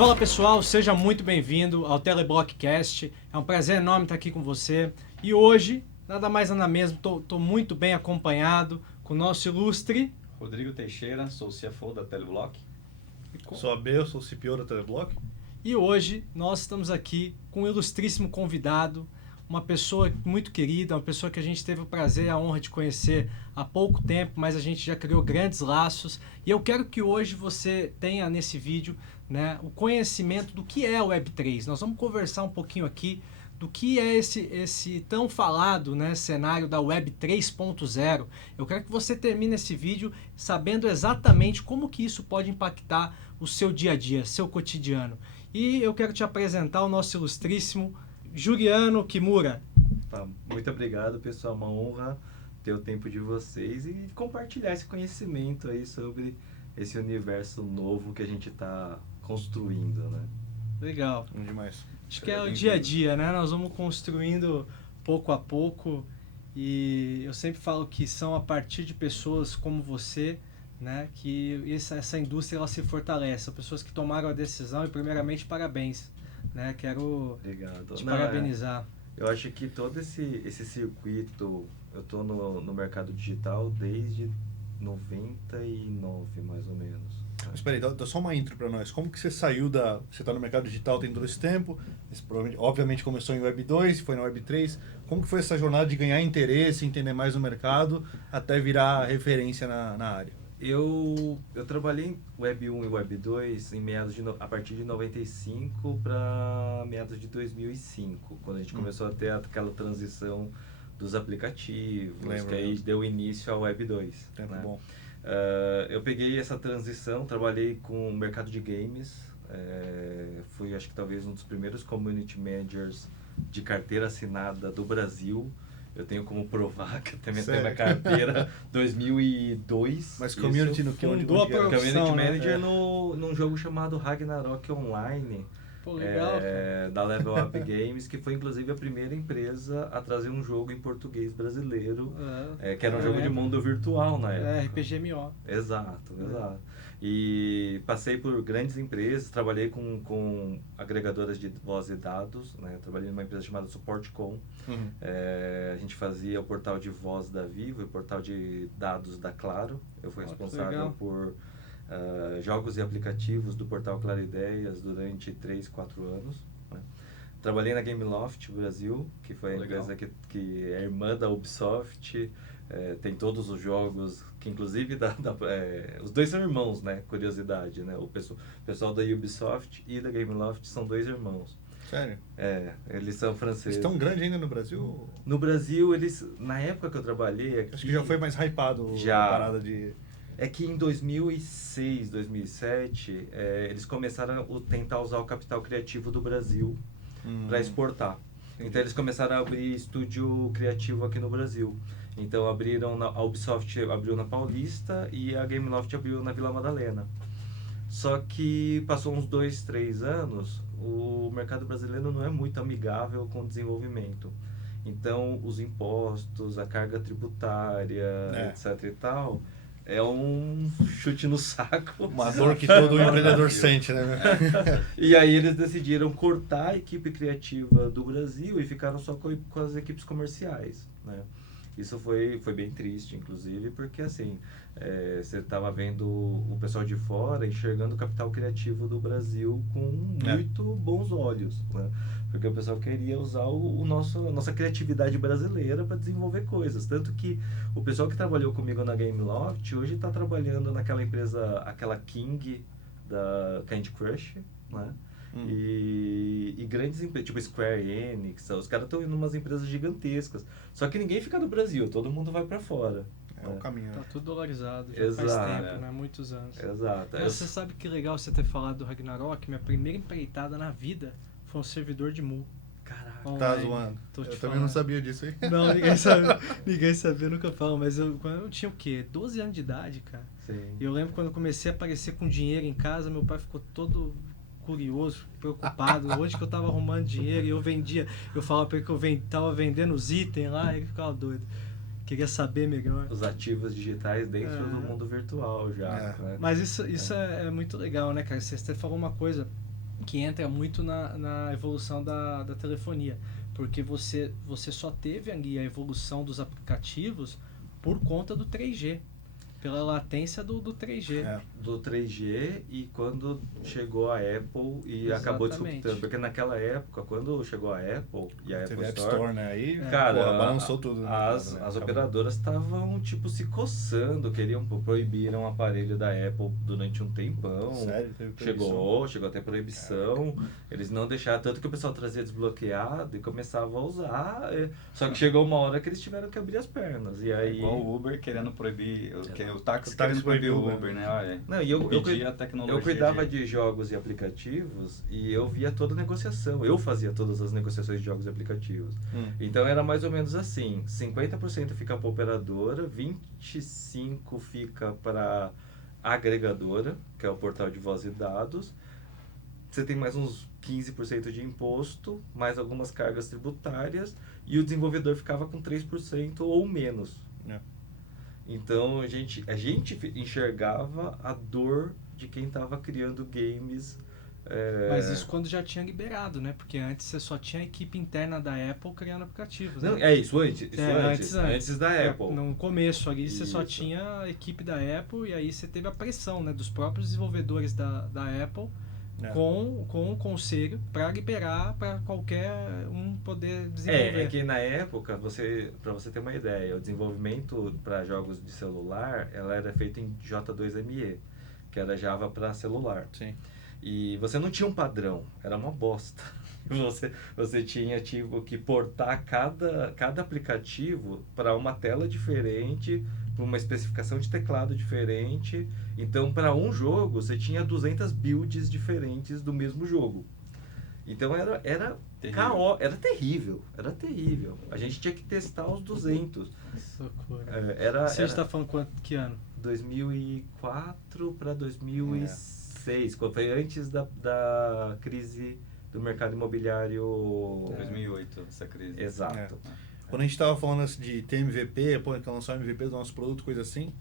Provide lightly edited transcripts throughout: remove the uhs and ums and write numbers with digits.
Fala pessoal, seja muito bem-vindo ao Teleblockcast. É um prazer enorme estar aqui com você. E hoje, nada mais nada mesmo, estou muito bem acompanhado com o nosso ilustre Rodrigo Teixeira, sou o CFO da Teleblock. Sou a B, eu sou o CPO da Teleblock. E hoje nós estamos aqui com um ilustríssimo convidado, uma pessoa muito querida, uma pessoa que a gente teve o prazer e a honra de conhecer há pouco tempo, mas a gente já criou grandes laços. E eu quero que hoje você tenha nesse vídeo, né, o conhecimento do que é o Web3. Nós vamos conversar um pouquinho aqui do que é esse tão falado, né, cenário da Web 3.0. Eu quero que você termine esse vídeo sabendo exatamente como que isso pode impactar o seu dia a dia, seu cotidiano. E eu quero te apresentar o nosso ilustríssimo Juliano Kimura. Tá, muito obrigado, pessoal. Uma honra ter o tempo de vocês e compartilhar esse conhecimento aí sobre esse universo novo que a gente está construindo, né? Legal. Demais. Acho que é o dia a dia, né? Nós vamos construindo pouco a pouco e eu sempre falo que são a partir de pessoas como você, né, que essa indústria ela se fortalece. São pessoas que tomaram a decisão e primeiramente parabéns, né? Quero Obrigado. te parabenizar. Eu acho que todo esse circuito, eu estou no mercado digital desde 99, mais ou menos. Espera aí, dá só uma intro para nós. Como que você saiu Você está no mercado digital tem todo esse tempo, obviamente começou em Web 2, foi na Web 3. Como que foi essa jornada de ganhar interesse, entender mais o mercado, até virar referência na área? Eu trabalhei em Web 1 e Web 2 a partir de 95 para meados de 2005, quando a gente começou a ter aquela transição dos aplicativos, que aí deu início ao Web 2. Tempo né? bom. Eu peguei essa transição, trabalhei com o mercado de games, fui acho que talvez um dos primeiros community managers de carteira assinada do Brasil. Eu tenho como provar que eu também tenho na carteira 2002. Mas community no que? Fundou a profissão, Community né? Manager num jogo chamado Ragnarok Online. Pô, legal, da Level Up Games, que foi inclusive a primeira empresa a trazer um jogo em português brasileiro, que era um jogo de mundo virtual na época. RPGMO. Exato. E passei por grandes empresas, trabalhei com agregadoras de voz e dados, né? Trabalhei numa empresa chamada SupportCom. A gente fazia o portal de voz da Vivo e o portal de dados da Claro. Eu fui responsável por jogos e aplicativos do portal Claro Ideias durante 3, 4 anos. Né? Trabalhei na Gameloft Brasil, que foi a empresa que é irmã da Ubisoft. Tem todos os jogos, que inclusive os dois são irmãos, né? Curiosidade, né? O pessoal da Ubisoft e da Gameloft são dois irmãos. Sério? Eles são franceses. Eles estão grandes ainda no Brasil? No Brasil, na época que eu trabalhei aqui... Acho que já foi mais hypado a parada de... É que em 2006, 2007, eles começaram a tentar usar o capital criativo do Brasil para exportar. Então eles começaram a abrir estúdio criativo aqui no Brasil. Então a Ubisoft abriu na Paulista e a Gameloft abriu na Vila Madalena. Só que passou uns 2, 3 anos, o mercado brasileiro não é muito amigável com o desenvolvimento. Então os impostos, a carga tributária, etc e tal, é um chute no saco. Uma dor que todo empreendedor sente, né? E aí eles decidiram cortar a equipe criativa do Brasil e ficaram só com as equipes comerciais, né? Isso foi bem triste, inclusive, porque assim, você estava vendo o pessoal de fora enxergando o capital criativo do Brasil com muito bons olhos, né? Porque o pessoal queria usar a nossa criatividade brasileira para desenvolver coisas. Tanto que o pessoal que trabalhou comigo na Gameloft hoje está trabalhando naquela empresa, aquela King da Candy Crush, né? E grandes empresas, tipo Square Enix, os caras estão indo em umas empresas gigantescas. Só que ninguém fica no Brasil, todo mundo vai para fora. O caminho. Tá tudo dolarizado, já faz tempo, né? Muitos anos. Exato. Mas você sabe que legal você ter falado do Ragnarok? Minha primeira empreitada na vida foi um servidor de Mu. Caraca. Online. Tá zoando. Eu também não sabia disso aí. Não, ninguém sabia, nunca falo. Mas quando eu tinha o quê? 12 anos de idade, cara. Sim. E eu lembro quando eu comecei a aparecer com dinheiro em casa, meu pai ficou todo curioso, preocupado, onde que eu tava arrumando dinheiro, e eu falava pra ele que eu tava vendendo os itens lá, e ele ficava doido. Queria saber melhor. Os ativos digitais dentro do mundo virtual já. Né? Mas isso é muito legal, né, cara? Você falou uma coisa que entra muito na evolução da telefonia, porque você só teve ali a evolução dos aplicativos por conta do 3G, pela latência do 3G. Do 3G e quando chegou a Apple e acabou Exatamente. disruptando. Porque naquela época, quando chegou a Apple e a Teve Apple App Store, né? Aí, cara, balançou tudo. as Acabou. operadoras estavam, tipo, se coçando, proibiram o aparelho da Apple durante um tempão. Sério? Teve proibição? Chegou até proibição. Eles não deixaram, tanto que o pessoal trazia desbloqueado e começava a usar. Só que chegou uma hora que eles tiveram que abrir as pernas. E aí... Igual o Uber querendo proibir, o táxi O táxi querendo proibir o proibiu, Uber, né? Olha, Não, e eu pedir a tecnologia. eu cuidava de jogos e aplicativos e eu via toda a negociação. Eu fazia todas as negociações de jogos e aplicativos. Então era mais ou menos assim, 50% fica para operadora, 25% fica para agregadora, que é o portal de voz e dados. Você tem mais uns 15% de imposto, mais algumas cargas tributárias, e o desenvolvedor ficava com 3% ou menos. Então a gente enxergava a dor de quem estava criando games. Mas isso quando já tinha liberado, né? Porque antes você só tinha a equipe interna da Apple criando aplicativos. Não, né? isso antes da Apple. No começo ali você só Isso. tinha a equipe da Apple e aí você teve a pressão, né, dos próprios desenvolvedores da Apple com o conselho para liberar para qualquer um poder desenvolver. É que na época, para você ter uma ideia, o desenvolvimento para jogos de celular, ela era feito em J2ME, que era Java para celular. Sim. E você não tinha um padrão, era uma bosta. Você tinha tipo, que portar cada aplicativo para uma tela diferente, para uma especificação de teclado diferente. Então, para um jogo, você tinha 200 builds diferentes do mesmo jogo. Então, era terrível. Era terrível. A gente tinha que testar os 200. Socorro. Você está falando que ano? 2004 para 2006, quando foi antes da crise do mercado imobiliário. 2008, essa crise. Exato. Quando a gente estava falando assim, de ter MVP, lançar o MVP do nosso produto, coisa assim,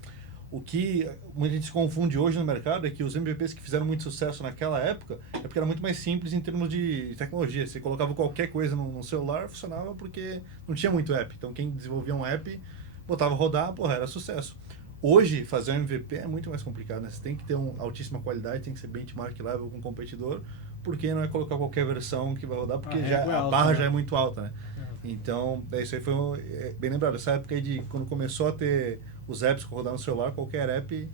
o que muita gente se confunde hoje no mercado é que os MVPs que fizeram muito sucesso naquela época é porque era muito mais simples em termos de tecnologia. Você colocava qualquer coisa no celular, funcionava porque não tinha muito app. Então quem desenvolvia um app, botava rodar, era sucesso. Hoje, fazer um MVP é muito mais complicado, né? Você tem que ter uma altíssima qualidade, tem que ser benchmark level com o competidor, porque não é colocar qualquer versão que vai rodar, porque a barra já é muito alta, né? Então, isso aí foi bem lembrado. Essa época aí de quando começou a ter os apps que rodavam no celular, qualquer app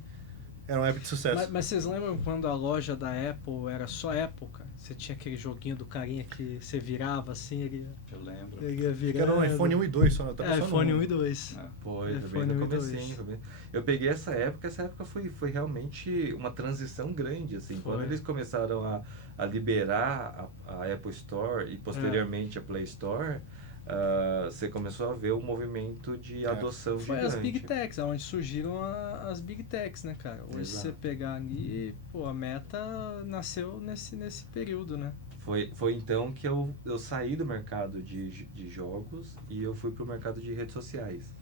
era um app de sucesso. Mas vocês lembram quando a loja da Apple era só Apple, cara? Você tinha aquele joguinho do carinha que você virava assim, Eu lembro. ele ia virando. Era no iPhone 1 e 2 só. iPhone 1 e 2. Foi bem iPhone no 1 e 2. comecinho. Eu peguei essa época foi realmente uma transição grande, assim. Quando eles começaram a liberar a Apple Store e posteriormente a Play Store, você começou a ver o movimento de adoção Foi gigante. as Big Techs, onde surgiram as Big Techs, né, cara? Hoje Exato. você pegar ali, a Meta nasceu nesse período, né? Foi então que eu saí do mercado de jogos e eu fui para o mercado de redes sociais.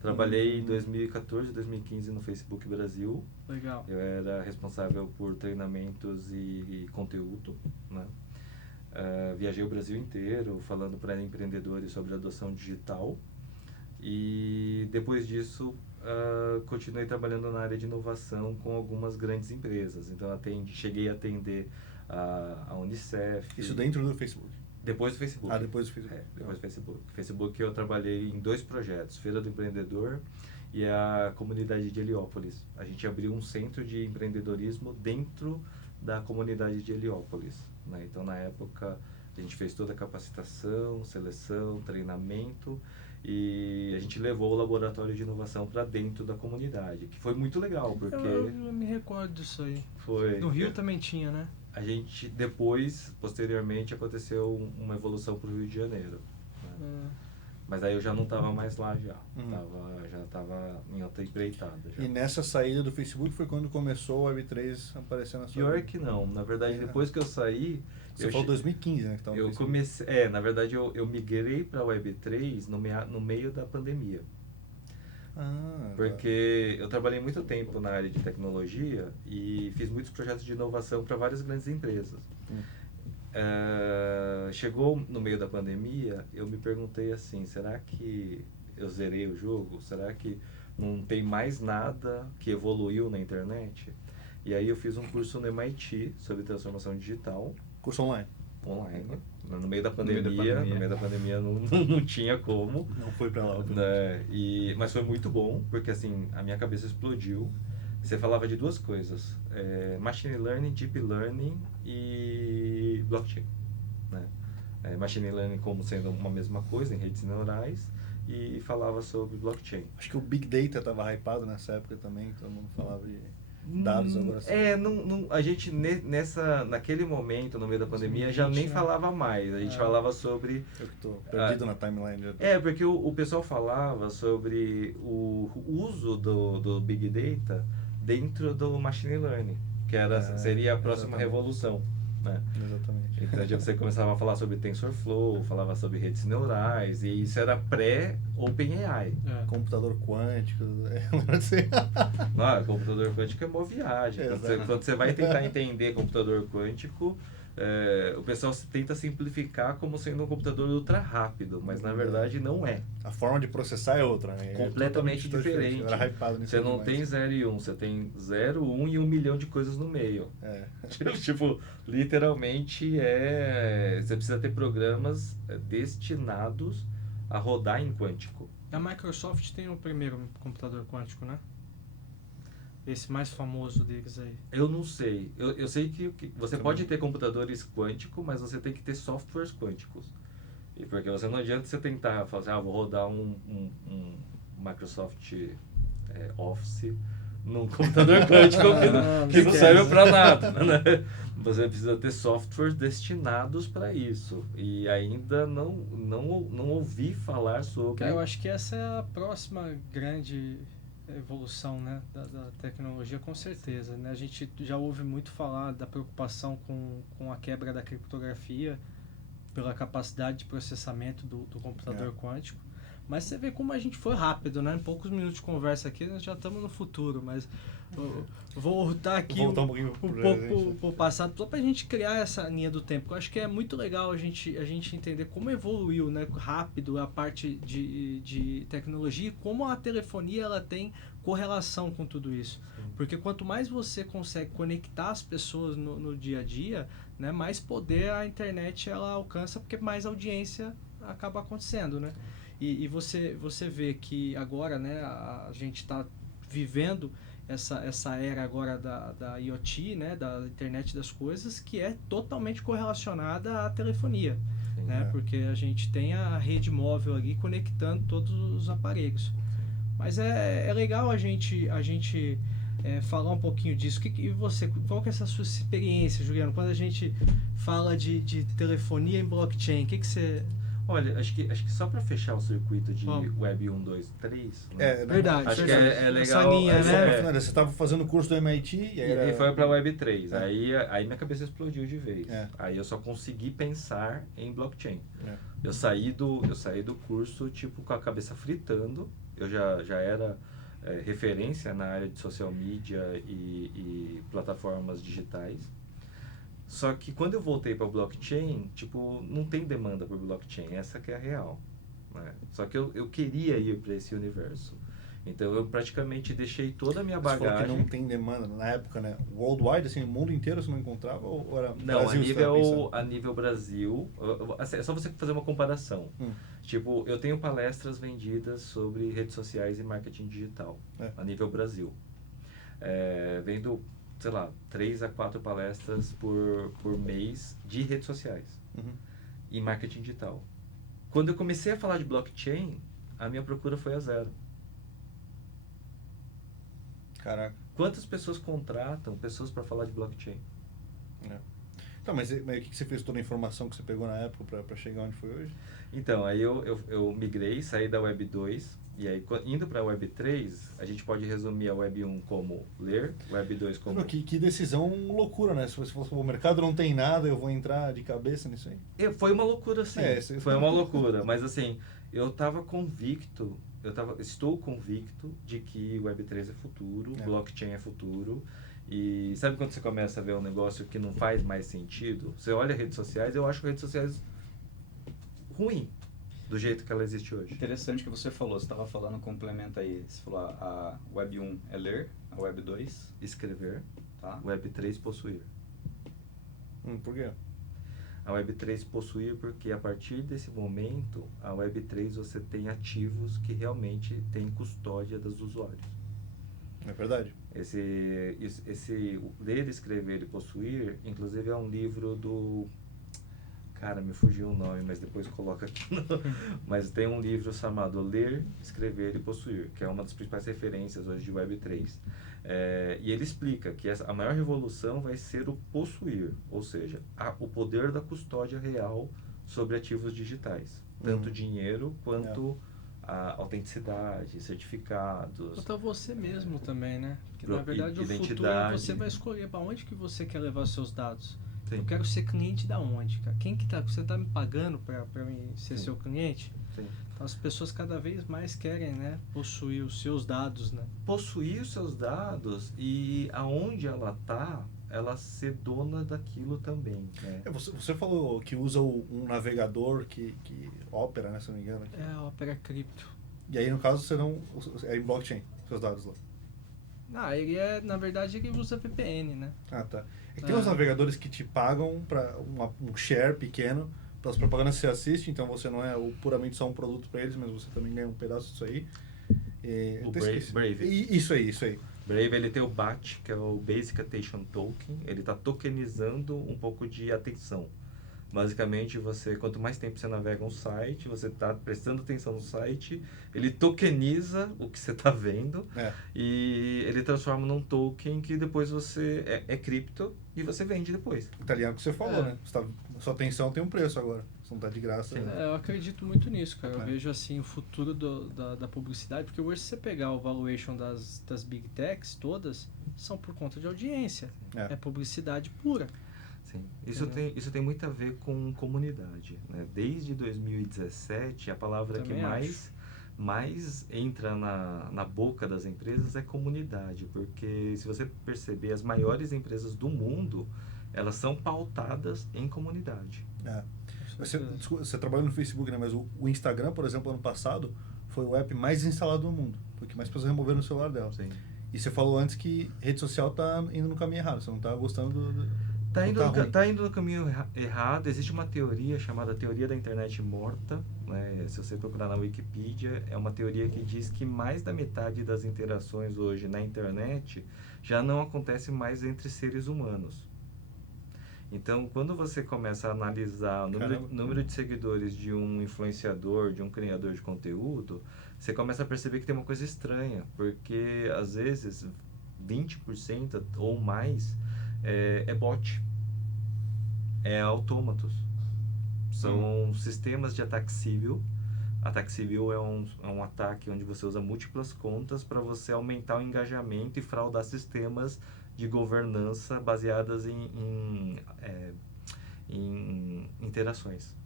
Trabalhei em 2014, 2015 no Facebook Brasil. Legal. Eu era responsável por treinamentos e conteúdo, né? Viajei o Brasil inteiro falando para empreendedores sobre adoção digital e depois disso continuei trabalhando na área de inovação com algumas grandes empresas. Então cheguei a atender a Unicef. Isso dentro do Facebook? Depois do Facebook. Depois do Facebook. Depois do Facebook. Facebook eu trabalhei em 2 projetos, Feira do Empreendedor e a comunidade de Heliópolis. A gente abriu um centro de empreendedorismo dentro da comunidade de Heliópolis, né? Então, na época, a gente fez toda a capacitação, seleção, treinamento e a gente levou o laboratório de inovação para dentro da comunidade, que foi muito legal, porque... Eu me recordo disso aí. Foi... No Rio também tinha, né? A gente, posteriormente, aconteceu uma evolução para o Rio de Janeiro, né? Mas aí eu já não estava mais lá já. Já estava em outra empreitada. Já. E nessa saída do Facebook foi quando começou o Web3 aparecendo na sua Pior vida? que não. Na verdade, depois que eu saí... Você falou 2015, né? Que eu comecei... na verdade, eu migrei para a Web3 no meio da pandemia. Porque eu trabalhei muito tempo na área de tecnologia e fiz muitos projetos de inovação para várias grandes empresas. chegou no meio da pandemia, eu me perguntei assim, será que eu zerei o jogo? Será que não tem mais nada que evoluiu na internet? E aí eu fiz um curso no MIT sobre transformação digital. Curso online. Online. No meio da meio da pandemia, pandemia. não tinha como. Não foi pra lá. Né? Mas foi muito bom, porque assim, a minha cabeça explodiu. Você falava de duas coisas, Machine Learning, Deep Learning e blockchain. Né? Machine Learning como sendo uma mesma coisa em redes neurais e falava sobre blockchain. Acho que o Big Data tava hypado nessa época também, todo mundo falava de dados agora. A gente naquele momento, no meio da pandemia, já 2020, nem né? falava mais. A gente falava sobre... Eu que tô perdido na timeline. porque o pessoal falava sobre o uso do Big Data dentro do Machine Learning, que seria a próxima exatamente. revolução. Né? Exatamente. Então você começava a falar sobre TensorFlow, falava sobre redes neurais, e isso era pré-OpenAI. Computador quântico. Computador quântico é uma viagem. Quando você vai tentar entender computador quântico, o pessoal tenta simplificar como sendo um computador ultra rápido, mas na verdade não é. A forma de processar é outra, né? Completamente totalmente diferente. Era hypado nisso Você não demais. tem 0 e 1, você tem 0, 1 e 1 milhão de coisas no meio. Tipo, literalmente você precisa ter programas destinados a rodar em quântico. A Microsoft tem o primeiro computador quântico, né? Esse mais famoso deles aí. Eu não sei. Eu sei que você pode ter computadores quânticos, mas você tem que ter softwares quânticos. E porque não adianta você tentar fazer, vou rodar um Microsoft Office num computador quântico que não serve para nada. Né? Você precisa ter softwares destinados para isso. E ainda não ouvi falar sobre... Eu acho que essa é a próxima grande evolução, né, da tecnologia, com certeza. Né? A gente já ouve muito falar da preocupação com a quebra da criptografia pela capacidade de processamento do computador quântico. Mas você vê como a gente foi rápido, né? Em poucos minutos de conversa aqui, nós já estamos no futuro, mas eu vou voltar aqui um pouquinho pro passado, só para a gente criar essa linha do tempo. Eu acho que é muito legal a gente entender como evoluiu, né, rápido a parte de tecnologia e como a telefonia ela tem correlação com tudo isso. Porque quanto mais você consegue conectar as pessoas no dia a dia, né, mais poder a internet ela alcança, porque mais audiência acaba acontecendo, né? E você vê que agora, né, a gente está vivendo essa era agora da IoT, né, da internet das coisas, que é totalmente correlacionada à telefonia. Sim, né, porque a gente tem a rede móvel ali conectando todos os aparelhos. Mas é legal a gente falar um pouquinho disso. Qual que é essa sua experiência, Juliano, quando a gente fala de telefonia em blockchain? O que você... Olha, acho que só para fechar o circuito de Web 1, 2, 3... Né? Verdade. Acho que é legal... Essa linha, né? Você estava fazendo o curso do MIT e foi para Web 3. Aí minha cabeça explodiu de vez. Aí eu só consegui pensar em blockchain. Eu saí do curso tipo com a cabeça fritando. Eu já era referência na área de social media e plataformas digitais. Só que quando eu voltei para o blockchain, tipo, não tem demanda por blockchain, essa que é a real. Né? Só que eu queria ir para esse universo. Então eu praticamente deixei toda a minha bagagem. Você falou que não tem demanda na época, né? Worldwide, assim, o mundo inteiro você não encontrava ou era não, Brasil? a nível Brasil, assim, é só você fazer uma comparação. Tipo, eu tenho palestras vendidas sobre redes sociais e marketing digital a nível Brasil. Vendo, sei lá, 3 a 4 palestras por mês de redes sociais e marketing digital. Quando eu comecei a falar de blockchain, a minha procura foi a zero. Caraca. Quantas pessoas contratam pessoas para falar de blockchain? Então, mas o que você fez toda a informação que você pegou na época para chegar onde foi hoje? Então, aí eu migrei, saí da Web 2, e aí indo para a Web 3, a gente pode resumir a Web 1 como ler, Web 2 como... Que decisão loucura, né? Se você fosse, o mercado não tem nada, eu vou entrar de cabeça nisso aí. Foi uma loucura, sim. Foi uma loucura, mas assim, estou convicto de que Web 3 é futuro, blockchain é futuro, E sabe quando você começa a ver um negócio que não faz mais sentido? Você olha redes sociais, eu acho redes sociais ruim do jeito que ela existe hoje. Interessante que você falou, você estava falando, complementa aí. Você falou a Web 1 é ler, a Web 2, Escrever, tá? Web 3 possuir. Por quê? A Web 3 possuir porque a partir desse momento, a Web 3 você tem ativos que realmente têm custódia dos usuários. É verdade. Esse ler, escrever e possuir, inclusive é um livro do... Cara, me fugiu o nome, mas depois coloca aqui. Mas tem um livro chamado Ler, Escrever e Possuir, que é uma das principais referências hoje de Web3. E ele explica que a maior revolução vai ser o possuir, ou seja, o poder da custódia real sobre ativos digitais. Tanto dinheiro quanto a autenticidade, certificados. Quanto a você mesmo também, né? Porque na verdade o futuro identidade. você vai escolher para onde que você quer levar os seus dados. Sim. Eu quero ser cliente da onde, cara? Quem que tá, você tá me pagando para mim ser Sim. seu cliente? Sim. Então as pessoas cada vez mais querem, né, possuir os seus dados, né? Possuir os seus dados e aonde ela tá, ela ser dona daquilo também. Né? Você falou que usa um navegador que Opera, né, se não me engano. É a Opera Cripto. E aí, no caso, você não... É em blockchain, seus dados lá. Na verdade ele usa VPN, né? Ah, tá. É que tem uns navegadores que te pagam para um share pequeno pelas propagandas que você assiste, então você não é puramente só um produto para eles, mas você também ganha um pedaço disso aí. O Brave. Isso aí. Brave, ele tem o BAT, que é o Basic Attention Token. Ele está tokenizando um pouco de atenção. Basicamente, quanto mais tempo você navega um site, você está prestando atenção no site, ele tokeniza o que você está vendo e ele transforma num token que depois você é cripto e você vende depois. Italiano que você falou, né? Sua atenção tem um preço agora, você não está de graça. Eu acredito muito nisso, cara. Eu vejo assim o futuro da publicidade, porque hoje se você pegar o valuation das Big Techs todas, são por conta de audiência. É publicidade pura. Sim. Isso tem muito a ver com comunidade. Né? Desde 2017, a palavra Também que mais entra na boca das empresas é comunidade. Porque se você perceber, as maiores empresas do mundo, elas são pautadas em comunidade. Você trabalha no Facebook, né? Mas o Instagram, por exemplo, ano passado, foi o app mais instalado no mundo. Porque mais pessoas removeram no celular dela. Sim. E você falou antes que rede social está indo no caminho errado. Você não está gostando Tá indo no caminho errado. Existe uma teoria chamada teoria da internet morta. Né? Se você procurar na Wikipedia, é uma teoria que diz que mais da metade das interações hoje na internet já não acontece mais entre seres humanos. Então, quando você começa a analisar o número de seguidores de um influenciador, de um criador de conteúdo, você começa a perceber que tem uma coisa estranha, porque às vezes 20% ou mais é bot, é autômatos, são sistemas de ataque civil. Ataque civil é um ataque onde você usa múltiplas contas para você aumentar o engajamento e fraudar sistemas de governança baseadas em interações.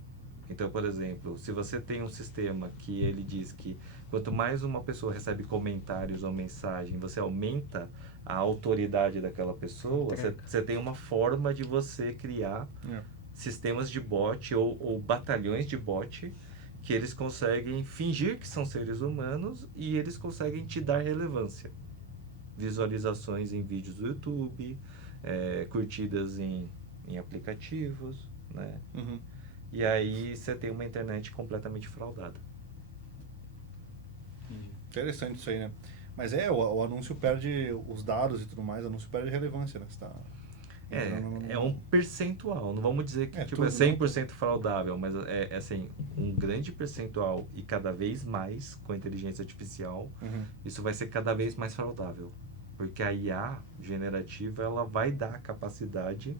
Então, por exemplo, se você tem um sistema que ele diz que quanto mais uma pessoa recebe comentários ou mensagem, você aumenta a autoridade daquela pessoa, você tem uma forma de você criar sistemas de bot ou batalhões de bot que eles conseguem fingir que são seres humanos e eles conseguem te dar relevância. Visualizações em vídeos do YouTube, curtidas em aplicativos, né? E aí você tem uma internet completamente fraudada. Interessante isso aí, né? Mas o anúncio perde os dados e tudo mais, o anúncio perde relevância, né? Você tá é um percentual, não vamos dizer que é 100% fraudável, mas é assim, um grande percentual e cada vez mais com a inteligência artificial, isso vai ser cada vez mais fraudável. Porque a IA generativa, ela vai dar a capacidade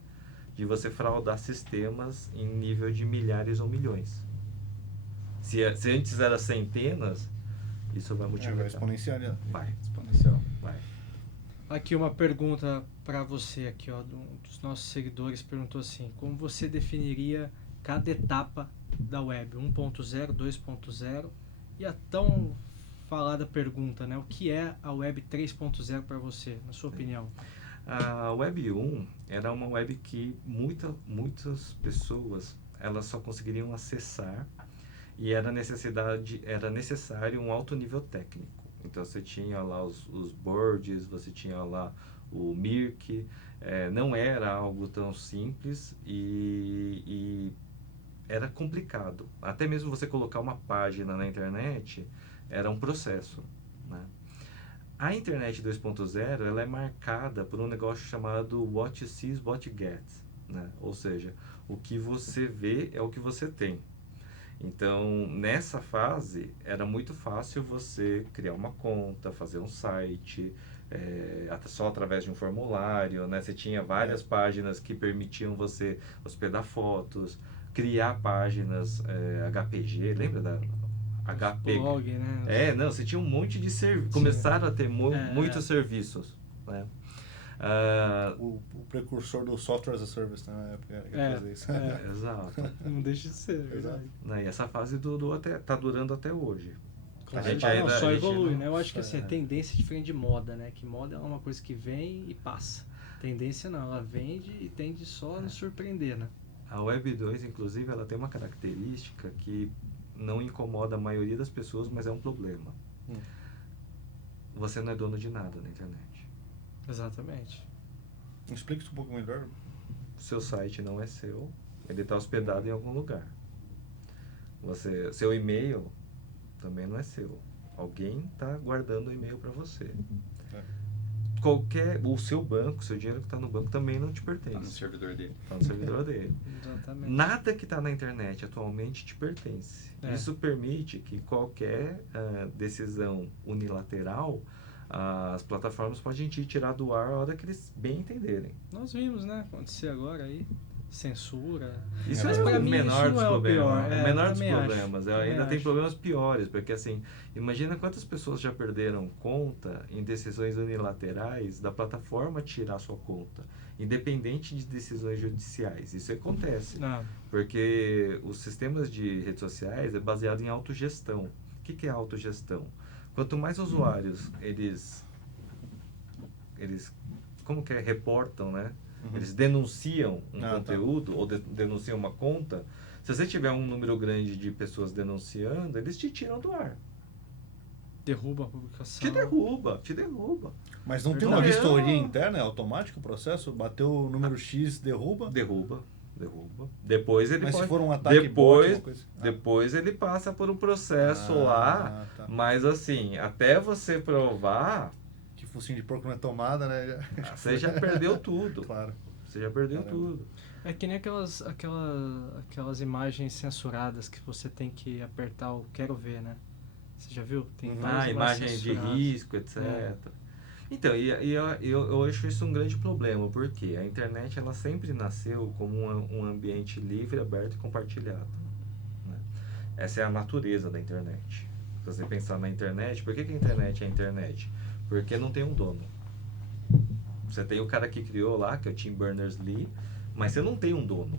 de você fraudar sistemas em nível de milhares ou milhões. Se antes era centenas, isso vai multiplicar. Vai exponencial, né? Vai, exponencial. Vai. Aqui uma pergunta para você aqui, ó, dos nossos seguidores, perguntou assim: como você definiria cada etapa da web 1.0, 2.0 e a tão falada pergunta, né? O que é a web 3.0 para você, na sua opinião? A Web 1 era uma web que muitas pessoas elas só conseguiriam acessar e era necessário um alto nível técnico. Então você tinha lá os boards, você tinha lá o Mirk, não era algo tão simples e era complicado. Até mesmo você colocar uma página na internet era um processo, né? A internet 2.0 ela é marcada por um negócio chamado what you see is what you get, né? Ou seja, o que você vê é o que você tem. Então, nessa fase, era muito fácil você criar uma conta, fazer um site, só através de um formulário, né? Você tinha várias páginas que permitiam você hospedar fotos, criar páginas HPG, lembra da HP? Blog, né? Não, você tinha um monte de serviços, começaram a ter muitos serviços, né? O precursor do software as a service, né, na época, fazer isso. Exato. Não deixa de ser, verdade. E essa fase tá durando até hoje. Só evolui, né? Eu acho que assim, a tendência é diferente de moda, né? Que moda é uma coisa que vem e passa. Tendência não, ela vende e tende só a nos surpreender, né? A Web 2, inclusive, ela tem uma característica que não incomoda a maioria das pessoas, mas é um problema. Você não é dono de nada na internet. Exatamente. Explica isso um pouco melhor. Seu site não é seu, ele está hospedado em algum lugar. Seu e-mail também não é seu. Alguém está guardando o e-mail para você. O seu banco, seu dinheiro que está no banco também não te pertence. Está no servidor dele. Está no servidor dele. Exatamente. Nada que está na internet atualmente te pertence. Isso permite que qualquer decisão unilateral as plataformas podem te tirar do ar a hora que eles bem entenderem. Nós vimos, né? Acontecer agora aí. Censura. Isso Mas é pra o mim menor isso dos não é o problemas. pior. O menor dos também problemas. acho. Ainda tem acho. problemas piores, porque assim, imagina quantas pessoas já perderam conta em decisões unilaterais da plataforma tirar sua conta, independente de decisões judiciais. Isso acontece. Porque os sistemas de redes sociais é baseado em autogestão. O que é autogestão? Quanto mais usuários eles como que reportam, né? Eles denunciam um conteúdo ou denunciam uma conta. Se você tiver um número grande de pessoas denunciando, eles te tiram do ar. Derruba a publicação. Te derruba. Mas não tem uma vistoria interna? É automático o processo? Bateu o número X, derruba? Derruba. Depois ele se for um ataque depois ele passa por um processo lá. Tá. Mas assim, até você provar... Que focinho de porco não é tomada, né? Você já perdeu tudo. Claro. Você já perdeu tudo. É que nem aquelas imagens censuradas que você tem que apertar o quero ver, né? Você já viu? Tem imagens de risco, etc. Então, eu acho isso um grande problema, porque a internet ela sempre nasceu como um ambiente livre, aberto e compartilhado. Né? Essa é a natureza da internet. Se você pensar na internet, por que a internet é a internet? Porque não tem um dono. Você tem o cara que criou lá, que é o Tim Berners-Lee, mas você não tem um dono.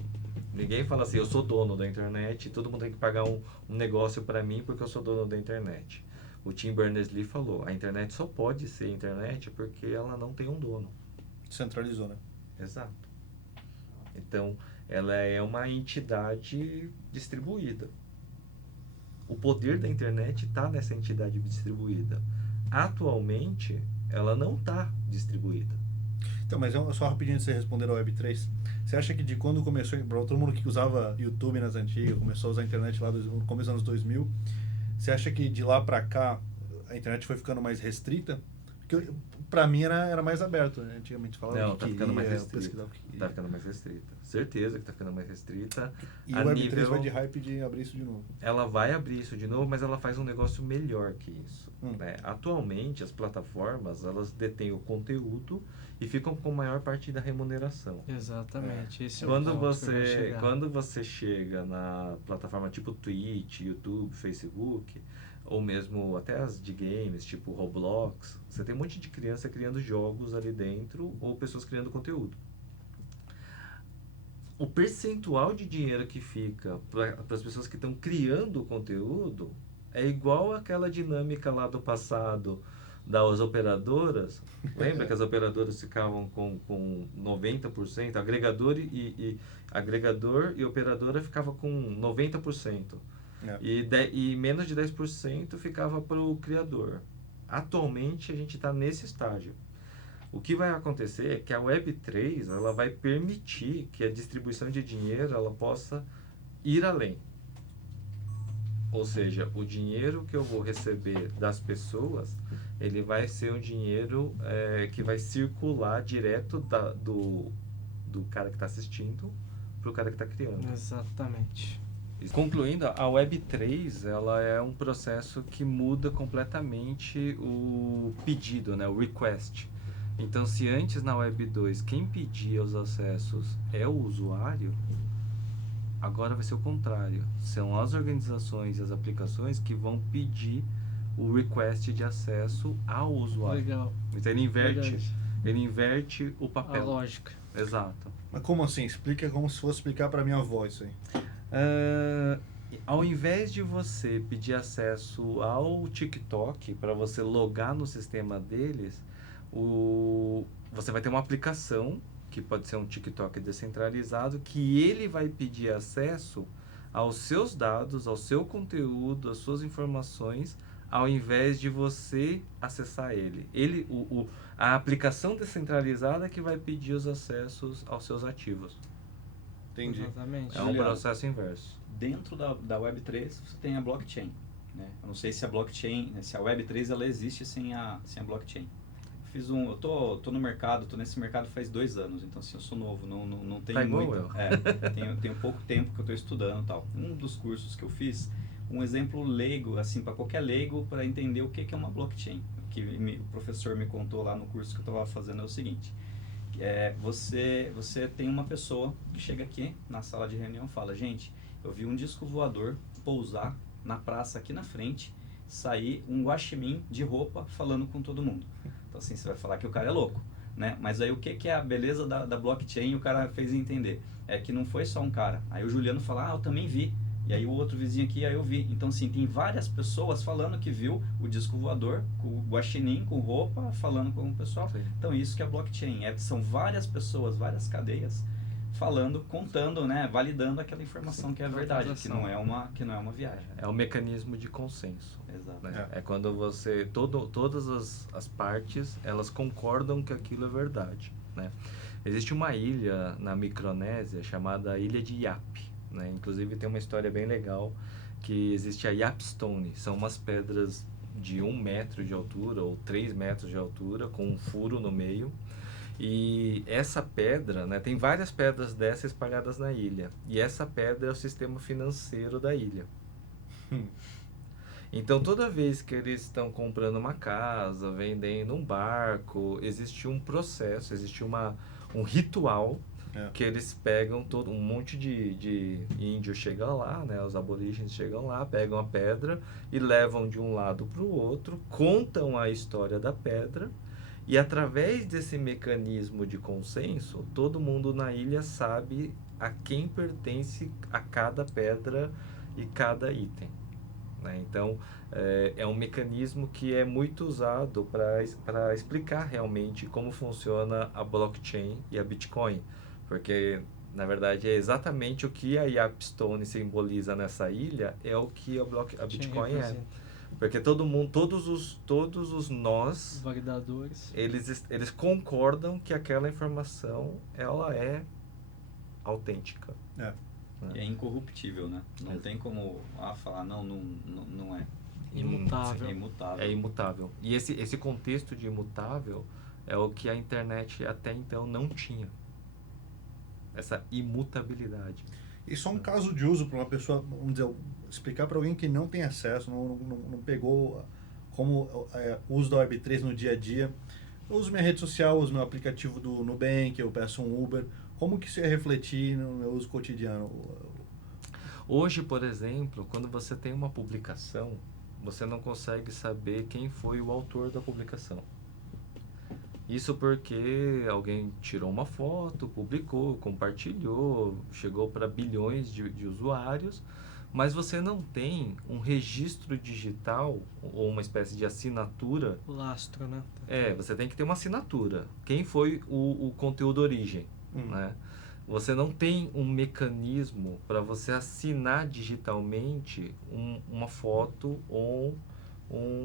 Ninguém fala assim, eu sou dono da internet, todo mundo tem que pagar um negócio para mim porque eu sou dono da internet. O Tim Berners-Lee falou, a internet só pode ser internet porque ela não tem um dono. Centralizou, né? Exato. Então, ela é uma entidade distribuída. O poder da internet está nessa entidade distribuída. Atualmente, ela não está distribuída. Então, mas só rapidinho de você responder ao Web3. Você acha que de quando começou, para todo mundo que usava YouTube nas antigas, começou a usar a internet lá no começo dos anos 2000, você acha que de lá para cá a internet foi ficando mais restrita? Porque para mim era mais aberto, né? Antigamente falava não, que tá ficando mais restrita. Que tá ficando mais restrita. Certeza que tá ficando mais restrita. E o Web3 vai de hype de abrir isso de novo. Ela vai abrir isso de novo, mas ela faz um negócio melhor que isso. Né? Atualmente, as plataformas, elas detêm o conteúdo e ficam com a maior parte da remuneração. Exatamente. Esse quando você chega na plataforma tipo Twitch, YouTube, Facebook, ou mesmo até as de games, tipo Roblox, você tem um monte de criança criando jogos ali dentro ou pessoas criando conteúdo. O percentual de dinheiro que fica para as pessoas que estão criando conteúdo é igual àquela dinâmica lá do passado das operadoras, lembra que as operadoras ficavam com 90%, agregador e operadora ficava com 90%. E menos de 10% ficava para o criador. Atualmente a gente está nesse estágio. O que vai acontecer é que a Web3 ela vai permitir que a distribuição de dinheiro ela possa ir além. Ou seja, o dinheiro que eu vou receber das pessoas, ele vai ser um dinheiro que vai circular direto do cara que está assistindo para o cara que está criando. Exatamente. Concluindo, a Web3 ela é um processo que muda completamente o pedido, né, o request. Então, se antes na Web2 quem pedia os acessos é o usuário, agora vai ser o contrário. São as organizações e as aplicações que vão pedir o request de acesso ao usuário. Legal. Então ele inverte o papel. A lógica. Exato. Mas como assim? Explica como se fosse explicar para minha avó isso aí. Ao invés de você pedir acesso ao TikTok para você logar no sistema deles, você vai ter uma aplicação que pode ser um TikTok descentralizado, que ele vai pedir acesso aos seus dados, ao seu conteúdo, às suas informações, ao invés de você acessar ele. A aplicação descentralizada que vai pedir os acessos aos seus ativos. Entendi. Exatamente. É um processo inverso. Dentro da Web3 você tem a blockchain, né? Eu não sei se a blockchain, se a Web3 ela existe sem a blockchain. Eu tô no mercado, tô nesse mercado faz 2 anos, então assim, eu sou novo, não tenho Tá igual muito. eu. Tenho pouco tempo que eu estou estudando e tal. Um dos cursos que eu fiz, um exemplo leigo, assim, para qualquer leigo, para entender o que é uma blockchain. O que o professor me contou lá no curso que eu estava fazendo é o seguinte: você tem uma pessoa que chega aqui na sala de reunião e fala, gente, eu vi um disco voador pousar na praça aqui na frente, sair um guaxinim de roupa falando com todo mundo. Então assim, você vai falar que o cara é louco, né? Mas aí o que é a beleza da blockchain, o cara fez entender. É que não foi só um cara. Aí o Juliano fala, eu também vi. E aí o outro vizinho aqui, aí eu vi. Então assim, tem várias pessoas falando que viu o disco voador, com o guaxinim, com roupa, falando com o pessoal. Sim. Então isso que é blockchain. São várias pessoas, várias cadeias falando, contando, né, validando aquela informação que é verdade, que não é uma viagem. É um mecanismo de consenso. Exato. Né? É quando você todas as partes elas concordam que aquilo é verdade, né? Existe uma ilha na Micronésia chamada Ilha de Yap, né? Inclusive tem uma história bem legal que existe a Yapstone, são umas pedras de 1 metro de altura ou 3 metros de altura com um furo no meio. E essa pedra, né, tem várias pedras dessas espalhadas na ilha. E essa pedra é o sistema financeiro da ilha. Então, toda vez que eles estão comprando uma casa, vendendo um barco, existe um processo, existe um ritual que eles pegam um monte de índio chega lá, né, os aborígenes chegam lá, pegam a pedra e levam de um lado para o outro, contam a história da pedra. E através desse mecanismo de consenso, todo mundo na ilha sabe a quem pertence a cada pedra e cada item. Né? Então, é um mecanismo que é muito usado para explicar realmente como funciona a blockchain e a Bitcoin. Porque, na verdade, é exatamente o que a Yapstone simboliza nessa ilha, é o que a Bitcoin é. Porque todos os nós, validadores, eles concordam que aquela informação ela é autêntica. E é incorruptível, né? Não tem como falar, não é. Imutável. É imutável. E esse contexto de imutável é o que a internet até então não tinha. Essa imutabilidade. E só um caso de uso para uma pessoa, vamos dizer, explicar para alguém que não tem acesso, não pegou como uso da Web3 no dia a dia. Eu uso minha rede social, uso meu aplicativo do Nubank, eu peço um Uber. Como que isso ia refletir no meu uso cotidiano? Hoje, por exemplo, quando você tem uma publicação, você não consegue saber quem foi o autor da publicação. Isso porque alguém tirou uma foto, publicou, compartilhou, chegou para bilhões de usuários, mas você não tem um registro digital ou uma espécie de assinatura. O lastro, né? Você tem que ter uma assinatura. Quem foi o conteúdo origem, né? Você não tem um mecanismo para você assinar digitalmente uma foto ou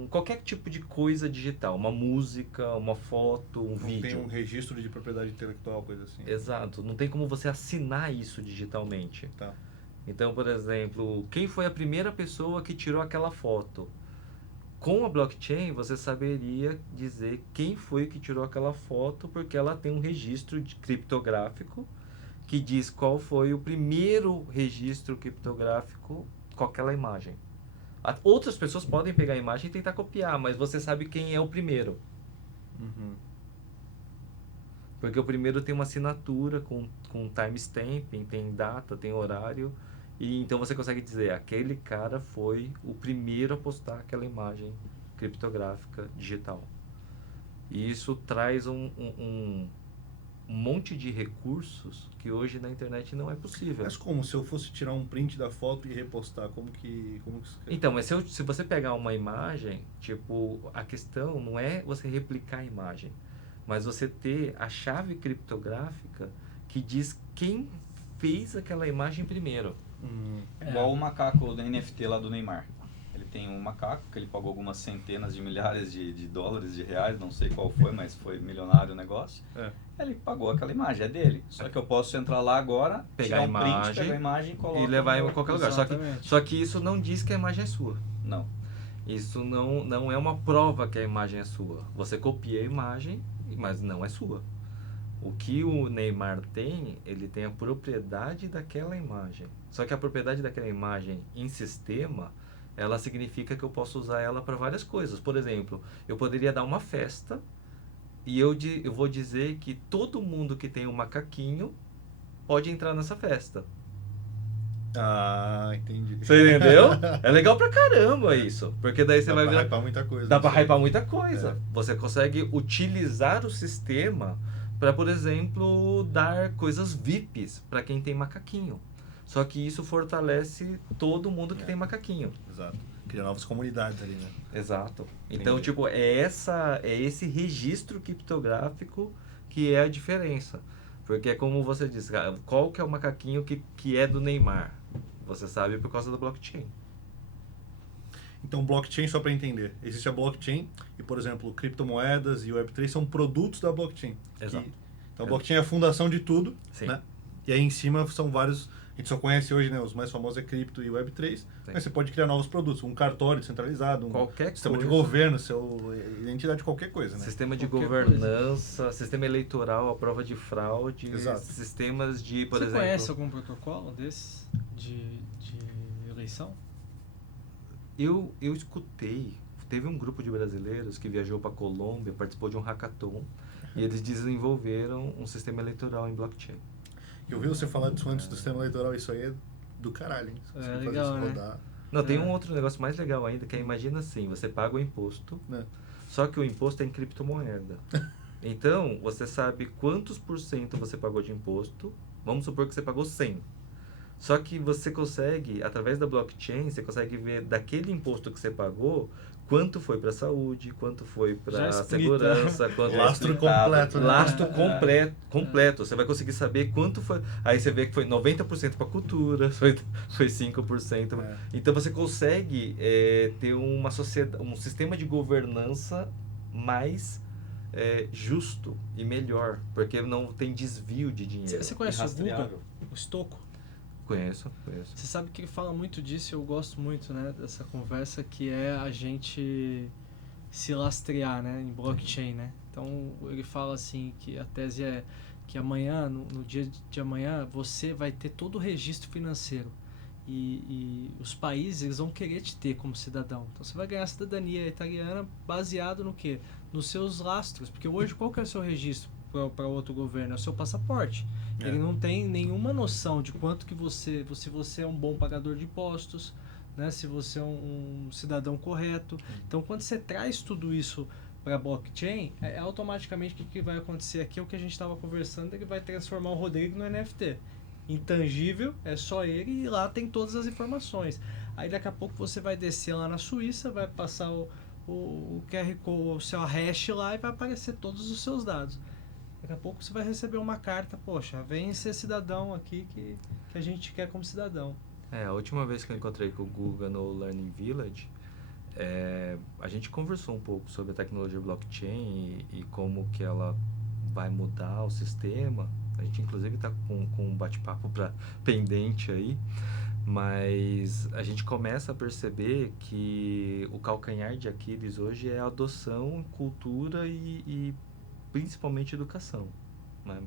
qualquer tipo de coisa digital, uma música, uma foto, um Não vídeo. tem um registro de propriedade intelectual, coisa assim. Exato, não tem como você assinar isso digitalmente. Tá. Então, por exemplo, quem foi a primeira pessoa que tirou aquela foto? Com a blockchain, você saberia dizer quem foi que tirou aquela foto, porque ela tem um registro criptográfico que diz qual foi o primeiro registro criptográfico com aquela imagem. Outras pessoas podem pegar a imagem e tentar copiar, mas você sabe quem é o primeiro. Porque o primeiro tem uma assinatura com timestamping, tem data, tem horário. E então você consegue dizer, aquele cara foi o primeiro a postar aquela imagem criptográfica digital. E isso traz um monte de recursos que hoje na internet não é possível. Mas como? Se eu fosse tirar um print da foto e repostar, como que isso... Então, mas se você pegar uma imagem, tipo, a questão não é você replicar a imagem, mas você ter a chave criptográfica que diz quem fez aquela imagem primeiro. Igual o macaco do NFT lá do Neymar. Ele tem um macaco que ele pagou algumas centenas de milhares de dólares, de reais, não sei qual foi, mas foi milionário o negócio. Ele pagou aquela imagem, é dele. Só que eu posso entrar lá agora, Pegar tirar um print, pegar a imagem e colocar e levar em qualquer lugar. Exatamente. Só que isso não diz que a imagem é sua. Não. Isso não é uma prova que a imagem é sua. Você copia a imagem, mas não é sua. O que o Neymar tem, ele tem a propriedade daquela imagem. Só que a propriedade daquela imagem em sistema, ela significa que eu posso usar ela para várias coisas. Por exemplo, eu poderia dar uma festa e eu vou dizer que todo mundo que tem um macaquinho pode entrar nessa festa. Ah, entendi. Você entendeu? É legal pra caramba isso. Porque daí você Dá vai pra ver. hypar muita coisa. Dá pra Isso aí. hypar muita coisa. Você consegue utilizar o sistema para, por exemplo, dar coisas VIPs para quem tem macaquinho. Só que isso fortalece todo mundo que tem macaquinho. Exato. Cria novas comunidades ali, né? Exato. Então, Entendi. tipo, é esse registro criptográfico que é a diferença. Porque é como você diz, qual que é o macaquinho que é do Neymar? Você sabe por causa da blockchain. Então, blockchain, só para entender, existe a blockchain e, por exemplo, criptomoedas e Web3 são produtos da blockchain. Exato. Então, a blockchain é a fundação de tudo, Sim. né? E aí em cima são vários, a gente só conhece hoje, né? Os mais famosos é cripto e Web3, mas você pode criar novos produtos, um cartório descentralizado, um Qualquer sistema de coisa. governo, identidade de qualquer coisa, né? Sistema de Qualquer governança, sistema eleitoral, a prova de fraude, Exato. sistemas de, por Você exemplo... conhece algum protocolo desses de eleição? Eu escutei, teve um grupo de brasileiros que viajou para Colômbia, participou de um hackathon, e eles desenvolveram um sistema eleitoral em blockchain. Eu vi você falar disso antes do sistema eleitoral, isso aí é do caralho, hein? Se você fazer legal, isso né? rodar. Não, tem um outro negócio mais legal ainda, que é, imagina assim, você paga o imposto, Né? só que o imposto é em criptomoeda. Então, você sabe quantos por cento você pagou de imposto, vamos supor que você pagou 100. Só que você consegue, através da blockchain, você consegue ver daquele imposto que você pagou, quanto foi para a saúde, quanto foi para Já a explica. segurança, quanto Lastro explicado. completo, né? lastro completo. Você vai conseguir saber quanto foi. Aí você vê que foi 90% para cultura, foi 5%. É. Então você consegue ter uma sociedade, um sistema de governança mais justo e melhor, porque não tem desvio de dinheiro. Você conhece o Guga? Rastreável. O Stocco? Conheço. Você sabe que ele fala muito disso, eu gosto muito, né, dessa conversa, que é a gente se lastrear, né, em blockchain, né? Então, ele fala assim que a tese é que amanhã, no dia de amanhã, você vai ter todo o registro financeiro e os países eles vão querer te ter como cidadão. Então, você vai ganhar a cidadania italiana baseado no quê? Nos seus lastros, porque hoje qual que é o seu registro para outro governo? É o seu passaporte. Ele não tem nenhuma noção de quanto que se você é um bom pagador de impostos, né? Se você é um cidadão correto. Então, quando você traz tudo isso para a blockchain, automaticamente o que vai acontecer aqui é o que a gente estava conversando, ele vai transformar o Rodrigo no NFT. intangível, é só ele e lá tem todas as informações. Aí daqui a pouco você vai descer lá na Suíça, vai passar o QR Code, o seu hash lá e vai aparecer todos os seus dados. Daqui a pouco você vai receber uma carta, poxa, vem ser cidadão aqui que a gente quer como cidadão. A última vez que eu encontrei com o Guga no Learning Village, a gente conversou um pouco sobre a tecnologia blockchain e como que ela vai mudar o sistema. A gente inclusive está com um bate-papo pendente aí, mas a gente começa a perceber que o calcanhar de Aquiles hoje é a adoção, cultura e principalmente educação. Né?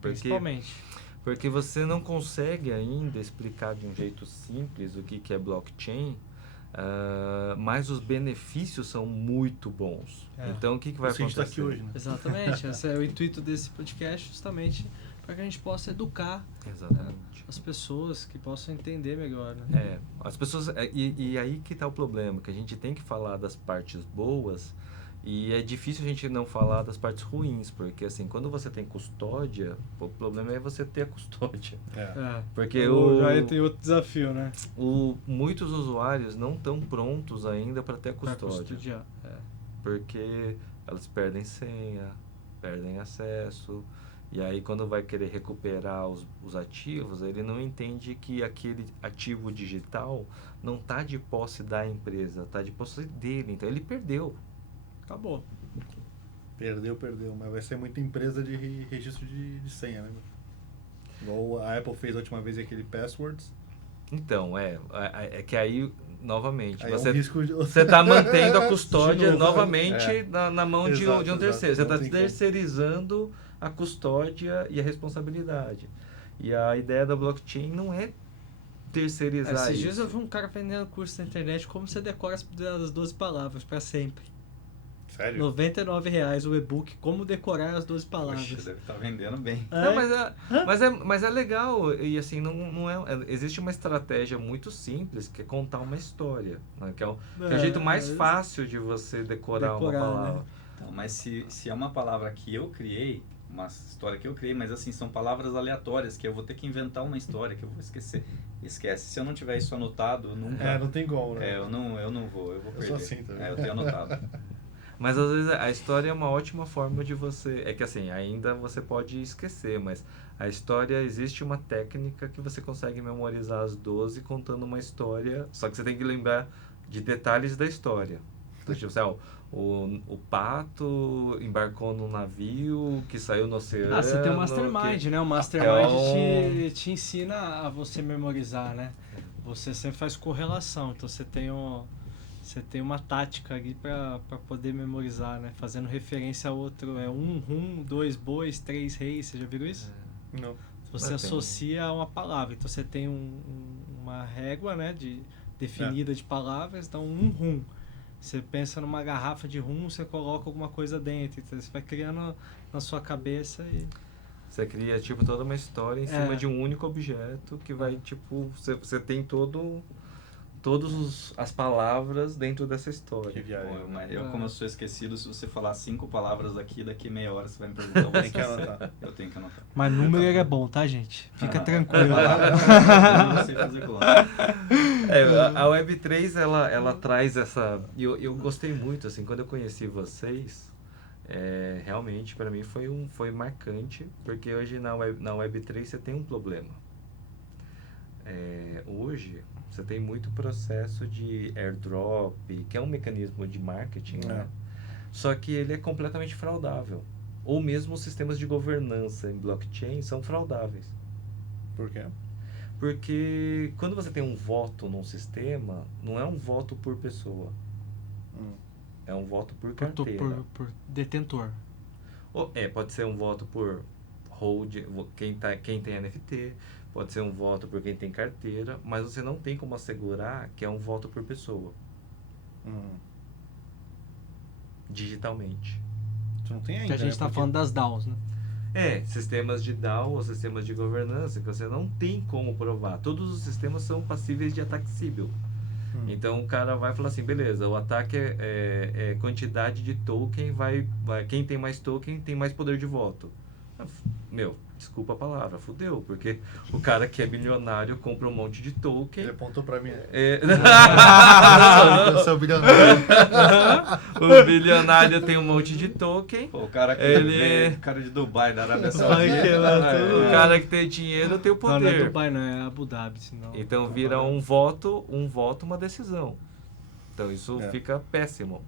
Porque você não consegue ainda explicar de um jeito simples o que é blockchain, mas os benefícios são muito bons. Então, o que vai acontecer? A gente está aqui hoje, né? Exatamente. Esse é o intuito desse podcast, justamente para que a gente possa educar as pessoas, que possam entender melhor. Né? As pessoas... E aí que está o problema, que a gente tem que falar das partes boas e é difícil a gente não falar das partes ruins, porque assim, quando você tem custódia, o problema é você ter a custódia. Porque já tem outro desafio, né? Muitos usuários não estão prontos ainda para ter a custódia. Porque elas perdem senha, perdem acesso, e aí quando vai querer recuperar os ativos, ele não entende que aquele ativo digital não está de posse da empresa, está de posse dele, então ele perdeu. Acabou. Perdeu, mas vai ser muita empresa de registro de senha, né? Igual a Apple fez a última vez aquele Passwords. Então, é que aí, novamente, aí você está mantendo a custódia novamente na mão de um terceiro. Você está como. terceirizando a custódia e a responsabilidade. E a ideia da blockchain não é terceirizar Esses isso. dias eu vi um cara vendendo curso na internet como você decora as 12 palavras para sempre. Sério? R$99 o e-book, como decorar as 12 palavras. Poxa, deve estar vendendo bem. Não, mas é legal, e assim, não existe uma estratégia muito simples, que é contar uma história, né? Que é o jeito mais fácil de você decorar uma palavra. Né? Então, mas se é uma palavra que eu criei, uma história que eu criei, mas assim, são palavras aleatórias, que eu vou ter que inventar uma história, que eu vou esquecer. Esquece, se eu não tiver isso anotado, nunca... não tem como, né? eu não vou, eu vou perder. Eu sou assim também. Eu tenho anotado. Mas às vezes a história é uma ótima forma de você... É que assim, ainda você pode esquecer, mas a história, existe uma técnica que você consegue memorizar as 12 contando uma história, só que você tem que lembrar de detalhes da história. Então, tipo assim, o pato embarcou num navio que saiu no oceano... você tem o Mastermind, né? O Mastermind te ensina a você memorizar, né? Você sempre faz correlação, então você tem uma tática ali para poder memorizar, né? Fazendo referência a outro, rum, 2 bois, 3 reis, você já viu isso? Não. Você associa a uma palavra, então você tem uma régua, né, definida de palavras, então rum. Você pensa numa garrafa de rum, você coloca alguma coisa dentro, então você vai criando na sua cabeça e... Você cria, tipo, toda uma história em cima de um único objeto que vai, tipo, você tem todas as palavras dentro dessa história. Que viagem. Como eu sou esquecido, se você falar 5 palavras daqui meia hora você vai me perguntar o que eu tenho que anotar. Mas número é bom, tá, gente? Fica tranquilo. Eu não sei fazer conta. A Web3, ela traz essa... Eu gostei muito, assim, quando eu conheci vocês, realmente, para mim, foi marcante, porque hoje na Web3 você tem um problema. Hoje, você tem muito processo de airdrop, que é um mecanismo de marketing, né? Só que ele é completamente fraudável. Ou mesmo os sistemas de governança em blockchain são fraudáveis. Por quê? Porque quando você tem um voto num sistema, não é um voto por pessoa. É um voto por carteira. Por detentor. Pode ser um voto por hold, quem tem NFT, pode ser um voto por quem tem carteira, mas você não tem como assegurar que é um voto por pessoa. Digitalmente. Você não tem ainda, Que a gente está falando das DAOs, né? Sistemas de DAO ou sistemas de governança que você não tem como provar. Todos os sistemas são passíveis de ataque cível. Então o cara vai falar assim, beleza, o ataque é quantidade de token, quem tem mais token tem mais poder de voto. desculpa a palavra, fudeu, porque o cara que é bilionário compra um monte de token. Ele apontou pra mim. É... Eu sou bilionário. O bilionário tem um monte de token. Pô, o cara que Ele- o cara de Dubai, na Arábia Vai que Saudita. lá tudo. O cara que tem dinheiro tem o Não, não é poder. Dubai, não, é Abu Dhabi, senão... Então vira um voto, uma decisão. Então isso É. fica péssimo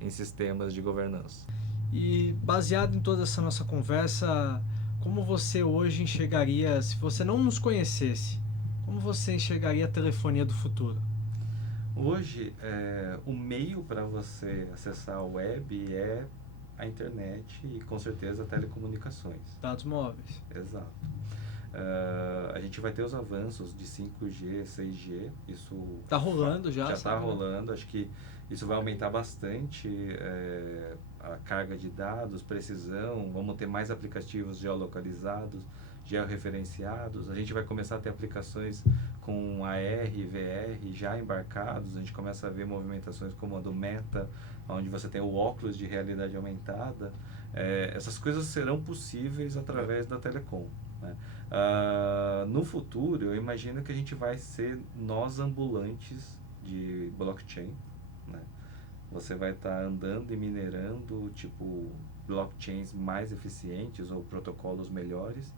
em sistemas de governança. E baseado em toda essa nossa conversa, como você hoje enxergaria, se você não nos conhecesse, como você enxergaria a telefonia do futuro? Hoje, o meio para você acessar a web é a internet e, com certeza, telecomunicações. Dados móveis. Exato. A gente vai ter os avanços de 5G, 6G, isso Tá rolando já, está sabe, né? rolando. Acho que isso vai aumentar bastante a carga de dados, precisão, vamos ter mais aplicativos geolocalizados, georreferenciados. A gente vai começar a ter aplicações com AR, VR já embarcados. A gente começa a ver movimentações como a do Meta, onde você tem o óculos de realidade aumentada. Essas coisas serão possíveis através da telecom, né? No futuro, eu imagino que a gente vai ser nós ambulantes de blockchain, né? Você vai estar andando e minerando tipo blockchains mais eficientes ou protocolos melhores.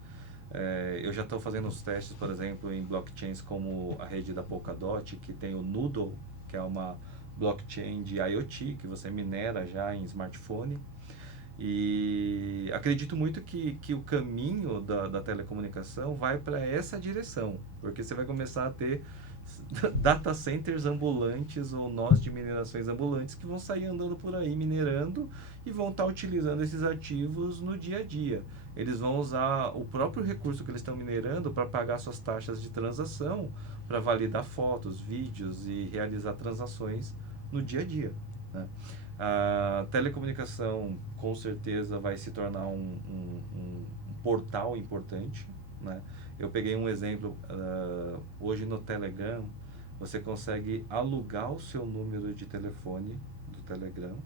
Eu já estou fazendo os testes, por exemplo, em blockchains como a rede da Polkadot, que tem o Noodle, que é uma blockchain de IoT, que você minera já em smartphone. E acredito muito que o caminho da telecomunicação vai para essa direção, porque você vai começar a ter data centers ambulantes ou nós de minerações ambulantes que vão sair andando por aí minerando e vão estar utilizando esses ativos no dia a dia. Eles vão usar o próprio recurso que eles estão minerando para pagar suas taxas de transação, para validar fotos, vídeos e realizar transações no dia a dia, né? A telecomunicação com certeza vai se tornar um portal importante, né? Eu peguei um exemplo, hoje no Telegram você consegue alugar o seu número de telefone do Telegram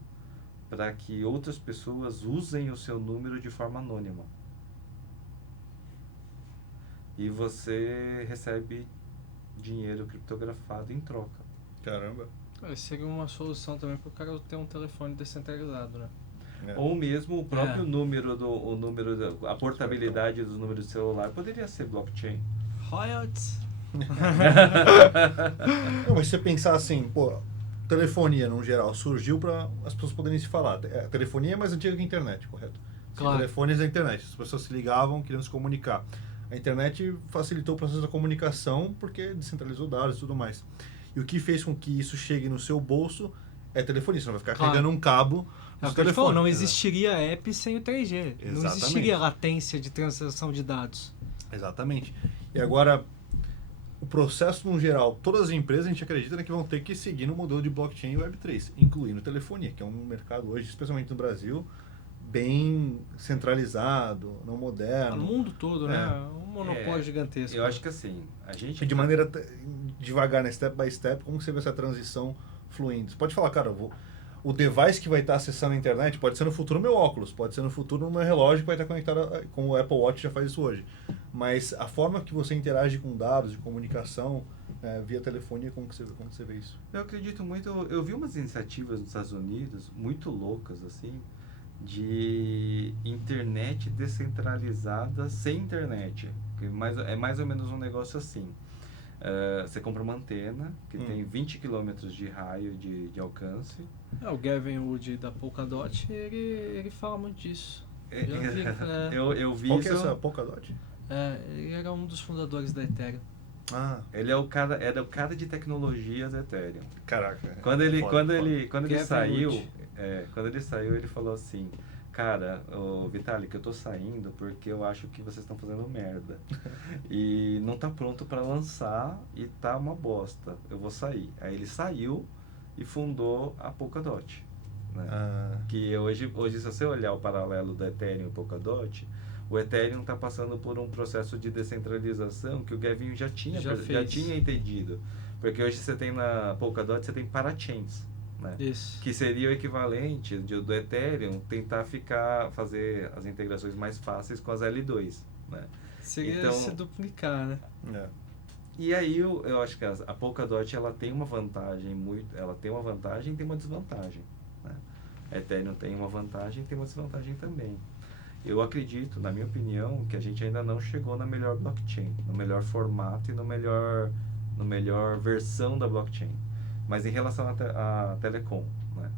para que outras pessoas usem o seu número de forma anônima. E você recebe dinheiro criptografado em troca. Caramba. Seria uma solução também para o cara ter um telefone descentralizado, né? Ou mesmo o próprio número, a portabilidade dos números de celular poderia ser blockchain. Royalties. Não, mas se você pensar assim, pô, telefonia no geral surgiu para as pessoas poderem se falar. A telefonia é mais antiga que a internet, correto? Claro. Telefones é a internet. As pessoas se ligavam, queriam se comunicar. A internet facilitou o processo da comunicação porque descentralizou dados e tudo mais. E o que fez com que isso chegue no seu bolso é telefonia. Você não vai ficar Claro. carregando um cabo É no o que ele falou, telefone. não existiria app sem o 3G. Não Exatamente. existiria latência de transação de dados. Exatamente. E agora, o processo no geral, todas as empresas a gente acredita, né, que vão ter que seguir no modelo de blockchain e Web3, incluindo telefonia, que é um mercado hoje, especialmente no Brasil, bem centralizado, não moderno. No mundo todo, né? É. Um monopólio gigantesco. Eu acho que assim, a gente... E de maneira devagar, né, step by step, como você vê essa transição fluindo? Você pode falar, cara, o device que vai estar acessando a internet pode ser no futuro meu óculos, pode ser no futuro o meu relógio que vai estar conectado, como o Apple Watch já faz isso hoje. Mas a forma que você interage com dados de comunicação via telefonia, como que você vê isso? Eu acredito muito, eu vi umas iniciativas nos Estados Unidos muito loucas, assim, de internet descentralizada sem internet. É mais ou menos um negócio assim. Você compra uma antena que tem 20 km de raio de alcance. O Gavin Wood da Polkadot, ele fala muito disso. Eu vi Qual isso. que é essa Polkadot? Ele era um dos fundadores da Ethereum. Ah, Ele era o cara de tecnologias Ethereum. caraca. Quando ele Gavin saiu, Wood. ele falou assim: cara, Vitalik, eu tô saindo porque eu acho que vocês estão fazendo merda. E não tá pronto para lançar e tá uma bosta. Eu vou sair. Aí ele saiu e fundou a Polkadot, né? Que hoje, se você olhar o paralelo do Ethereum e Polkadot, o Ethereum está passando por um processo de descentralização que o Gavin já tinha entendido. Porque hoje você tem na Polkadot, você tem parachains. né? Isso. Que seria o equivalente do Ethereum tentar fazer as integrações mais fáceis com as L2, né? Seria Então- se duplicar, né? É. E aí eu acho que a Polkadot ela tem uma vantagem ela tem uma vantagem e tem uma desvantagem, né? A Ethereum tem uma vantagem e tem uma desvantagem também. Eu acredito, na minha opinião, que a gente ainda não chegou na melhor blockchain, no melhor formato e no melhor versão da blockchain. Mas em relação à telecom, né?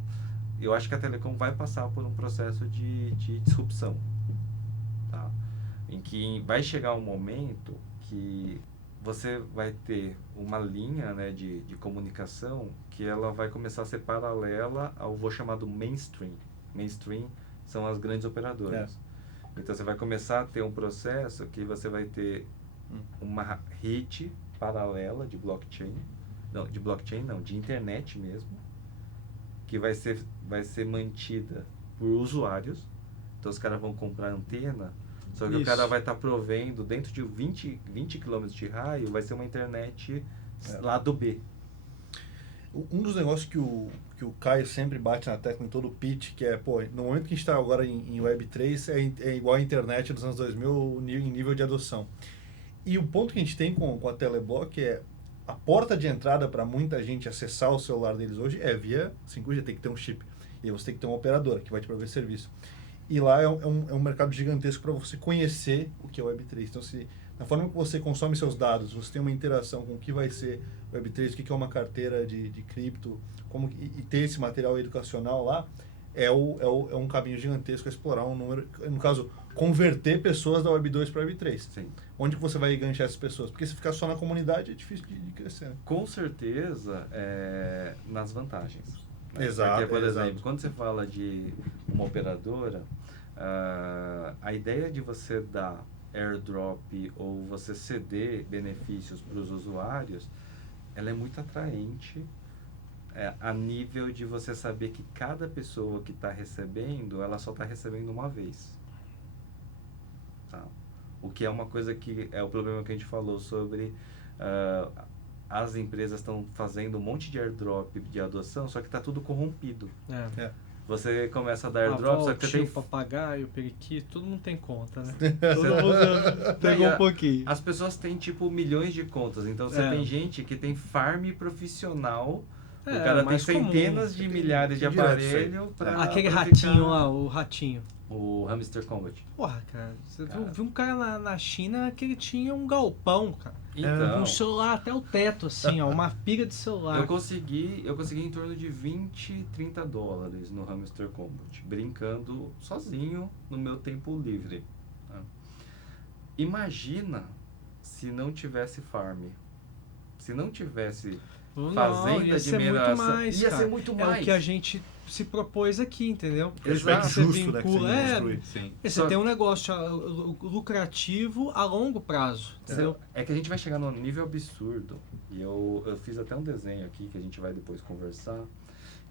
Eu acho que a telecom vai passar por um processo de disrupção, tá? Em que vai chegar um momento que você vai ter uma linha, né, de comunicação que ela vai começar a ser paralela ao vou chamar do mainstream. Mainstream são as grandes operadoras. Então você vai começar a ter um processo que você vai ter uma rede paralela de blockchain, de internet mesmo, que vai ser mantida por usuários. Então os caras vão comprar antena, só que o Isso. cara vai estar provendo dentro de 20 km de raio, vai ser uma internet lado B. Um dos negócios que o Caio sempre bate na tecla em todo o pitch, que é, pô, no momento que a gente está agora em Web3, é igual a internet dos anos 2000 em nível de adoção. E o ponto que a gente tem com a Teleblock é a porta de entrada para muita gente acessar o celular deles hoje é via 5G, tem que ter um chip. E aí você tem que ter uma operadora que vai te prover serviço. E lá é um mercado gigantesco para você conhecer o que é o Web3. Então, na forma que você consome seus dados, você tem uma interação com o que vai ser o Web3, o que é uma carteira de cripto, e ter esse material educacional lá, é um caminho gigantesco a explorar um número, no caso, converter pessoas da Web2 para Web3. Sim. Onde que você vai enganchar essas pessoas? Porque se ficar só na comunidade é difícil de crescer. Né? Com certeza, nas vantagens. Né? Exato, Porque, por exato. exemplo, quando você fala de uma operadora, a ideia de você dar airdrop ou você ceder benefícios para os usuários, ela é muito atraente a nível de você saber que cada pessoa que está recebendo, ela só está recebendo uma vez. Tá? O que é uma coisa que é o problema que a gente falou sobre as empresas estão fazendo um monte de airdrop de adoção, só que está tudo corrompido. Você começa a dar airdrop, só que você tem... o papagaio, o periquito, todo mundo tem conta, né? Todo mundo pegou um pouquinho. As pessoas têm, tipo, milhões de contas. Então, você tem gente que tem farm profissional. O cara tem mais comum. centenas de milhares de tem direto isso aí. aparelhos pra... Aquele pra ratinho ficar- lá, o ratinho. O Hamster Combat. Porra, cara, você Cara. viu um cara na China que ele tinha um galpão, cara. Então, Um celular até o teto, assim, ó, uma pilha de celular. eu consegui em torno de 20, 30 dólares no Hamster Combat, brincando sozinho no meu tempo livre. Tá? Imagina se não tivesse farm. Se não tivesse Não, fazenda ia de ser muito mineração, mais, ia cara. ser muito É mais. o que a gente se propôs aqui, entendeu? Exato. Você Justo, né, que vincula, você construir. Sim. você Só- tem um negócio lucrativo a longo prazo, entendeu? É que a gente vai chegar num nível absurdo. E eu fiz até um desenho aqui que a gente vai depois conversar,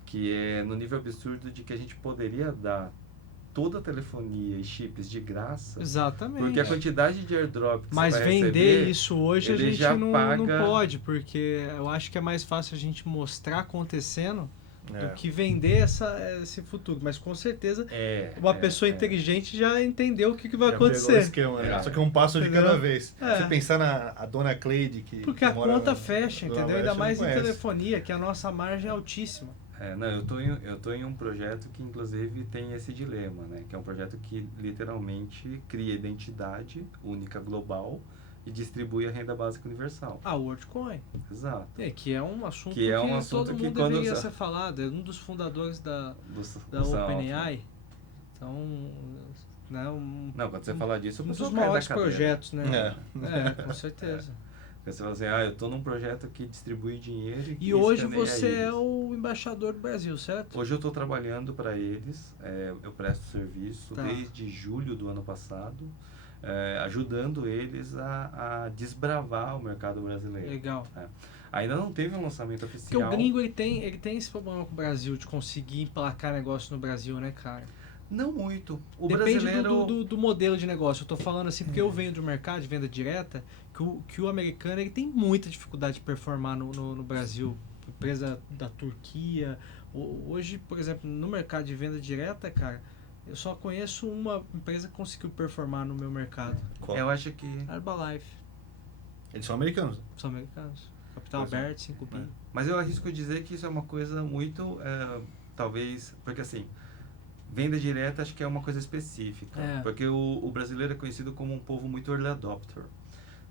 que é no nível absurdo de que a gente poderia dar toda a telefonia e chips de graça, Exatamente. porque a quantidade de airdrop que Mas você vai vender receber, isso hoje a ele gente já não paga- pode, porque eu acho que é mais fácil a gente mostrar acontecendo É. do que vender esse futuro. Mas com certeza uma é, pessoa inteligente já entendeu o que vai Já pegou o acontecer. esquema, né? É. Só que é um passo de Entendeu? cada vez. É. Você pensar na a dona Cleide, que Porque a mora conta na- fecha, na entendeu? Oeste, Ainda não mais em conhece. telefonia, que a nossa margem é altíssima. Não, eu tô em um projeto que inclusive tem esse dilema, né? Que é um projeto que literalmente cria identidade única global e distribui a renda básica universal. A WorldCoin, Exato. que é um assunto Que é um assunto todo que mundo quando deveria você- ser falado. É um dos fundadores da Do OpenAI. Então, né, Não, quando você falar disso, o um dos pessoal cai da maiores cadeira. projetos, né? É. Com certeza. Porque você fala assim, eu tô num projeto que distribui dinheiro E que hoje escaneia você é eles. o embaixador do Brasil, certo? Hoje eu estou trabalhando para eles, eu presto serviço Tá. desde julho do ano passado, ajudando eles a desbravar o mercado brasileiro. Legal. Ainda não teve um lançamento Porque oficial. o gringo ele tem esse problema com o Brasil de conseguir emplacar negócio no Brasil, né, cara? Não muito. O Depende brasileiro... do modelo de negócio. Eu tô falando assim porque eu venho do mercado de venda direta, que o americano ele tem muita dificuldade de performar no Brasil. empresa da Turquia. Hoje, por exemplo, no mercado de venda direta, cara, eu só conheço uma empresa que conseguiu performar no meu mercado. Qual? Eu acho que... Herbalife. Eles são americanos. São americanos. Capital Pois é. aberto, 5 bi. Mas eu arrisco dizer que isso é uma coisa muito, talvez, porque assim, venda direta acho que é uma coisa específica, É. porque o brasileiro é conhecido como um povo muito early adopter.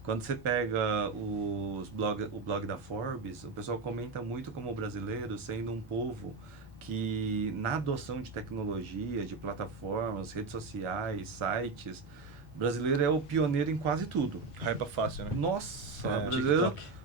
Quando você pega o blog da Forbes, o pessoal comenta muito como o brasileiro sendo um povo que na adoção de tecnologia, de plataformas, redes sociais, sites, o brasileiro é o pioneiro em quase tudo. Hypa fácil, né? Nossa, É,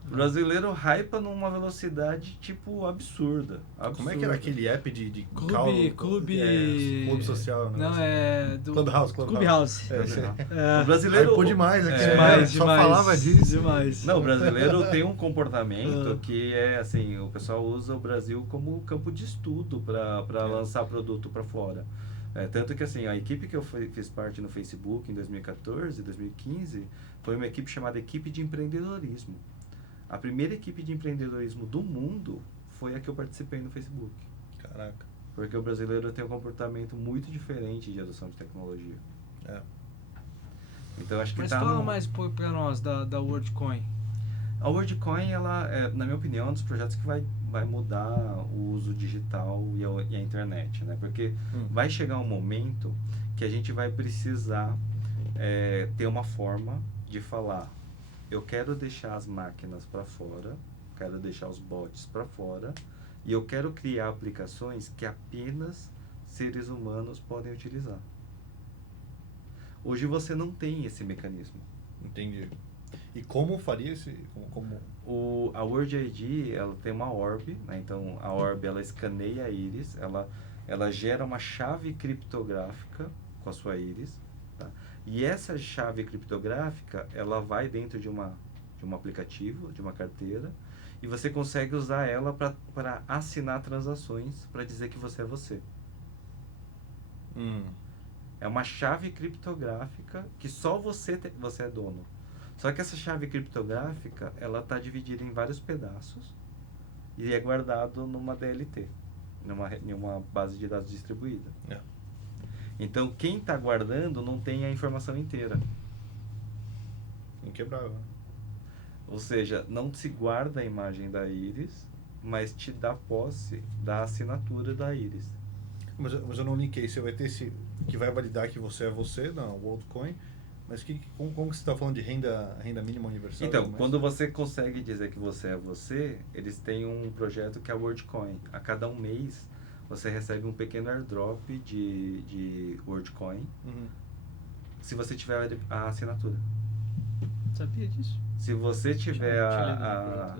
o brasileiro hypa numa velocidade, tipo, absurda. Como é que era aquele app de Clube... clube social, né? Não, é... Do... Clubhouse. Clubhouse. É, esse é. O brasileiro... Hypou demais aqui. Demais, Só demais. falava disso. Demais. Não, o brasileiro tem um comportamento que é assim, o pessoal usa o Brasil como campo de estudo para lançar produto para fora. Tanto que assim, a equipe que eu fiz parte no Facebook em 2014, 2015, foi uma equipe chamada Equipe de Empreendedorismo. A primeira equipe de empreendedorismo do mundo foi a que eu participei no Facebook. Caraca. Porque o brasileiro tem um comportamento muito diferente de adoção de tecnologia. É. Então acho que Mas tá fala no... mais para nós da WorldCoin. A WorldCoin, ela, na minha opinião, é um dos projetos que vai mudar o uso digital e a internet, né? Porque vai chegar um momento que a gente vai precisar ter uma forma de falar: eu quero deixar as máquinas para fora, quero deixar os bots para fora, e eu quero criar aplicações que apenas seres humanos podem utilizar. Hoje você não tem esse mecanismo. Entendi. E como faria esse... A World ID, ela tem uma orb, né? Então a orb, ela escaneia a íris, ela gera uma chave criptográfica com a sua íris, tá? E essa chave criptográfica, ela vai dentro de um aplicativo, de uma carteira, e você consegue usar ela para assinar transações, para dizer que você é você. É uma chave criptográfica que só você é dono. Só que essa chave criptográfica, ela está dividida em vários pedaços e é guardado numa DLT, em uma base de dados distribuída. É. Então, quem está guardando não tem a informação inteira. Inquebrável. Ou seja, não se guarda a imagem da íris, mas te dá posse da assinatura da íris. Mas eu não linkei. Você vai ter esse que vai validar que você é você na WorldCoin. Mas como que você está falando de renda mínima universal? Então, quando você consegue dizer que você é você, eles têm um projeto que é a WorldCoin. A cada um mês, você recebe um pequeno airdrop de WorldCoin, se você tiver a assinatura. Sabia disso? Se você tiver Tinha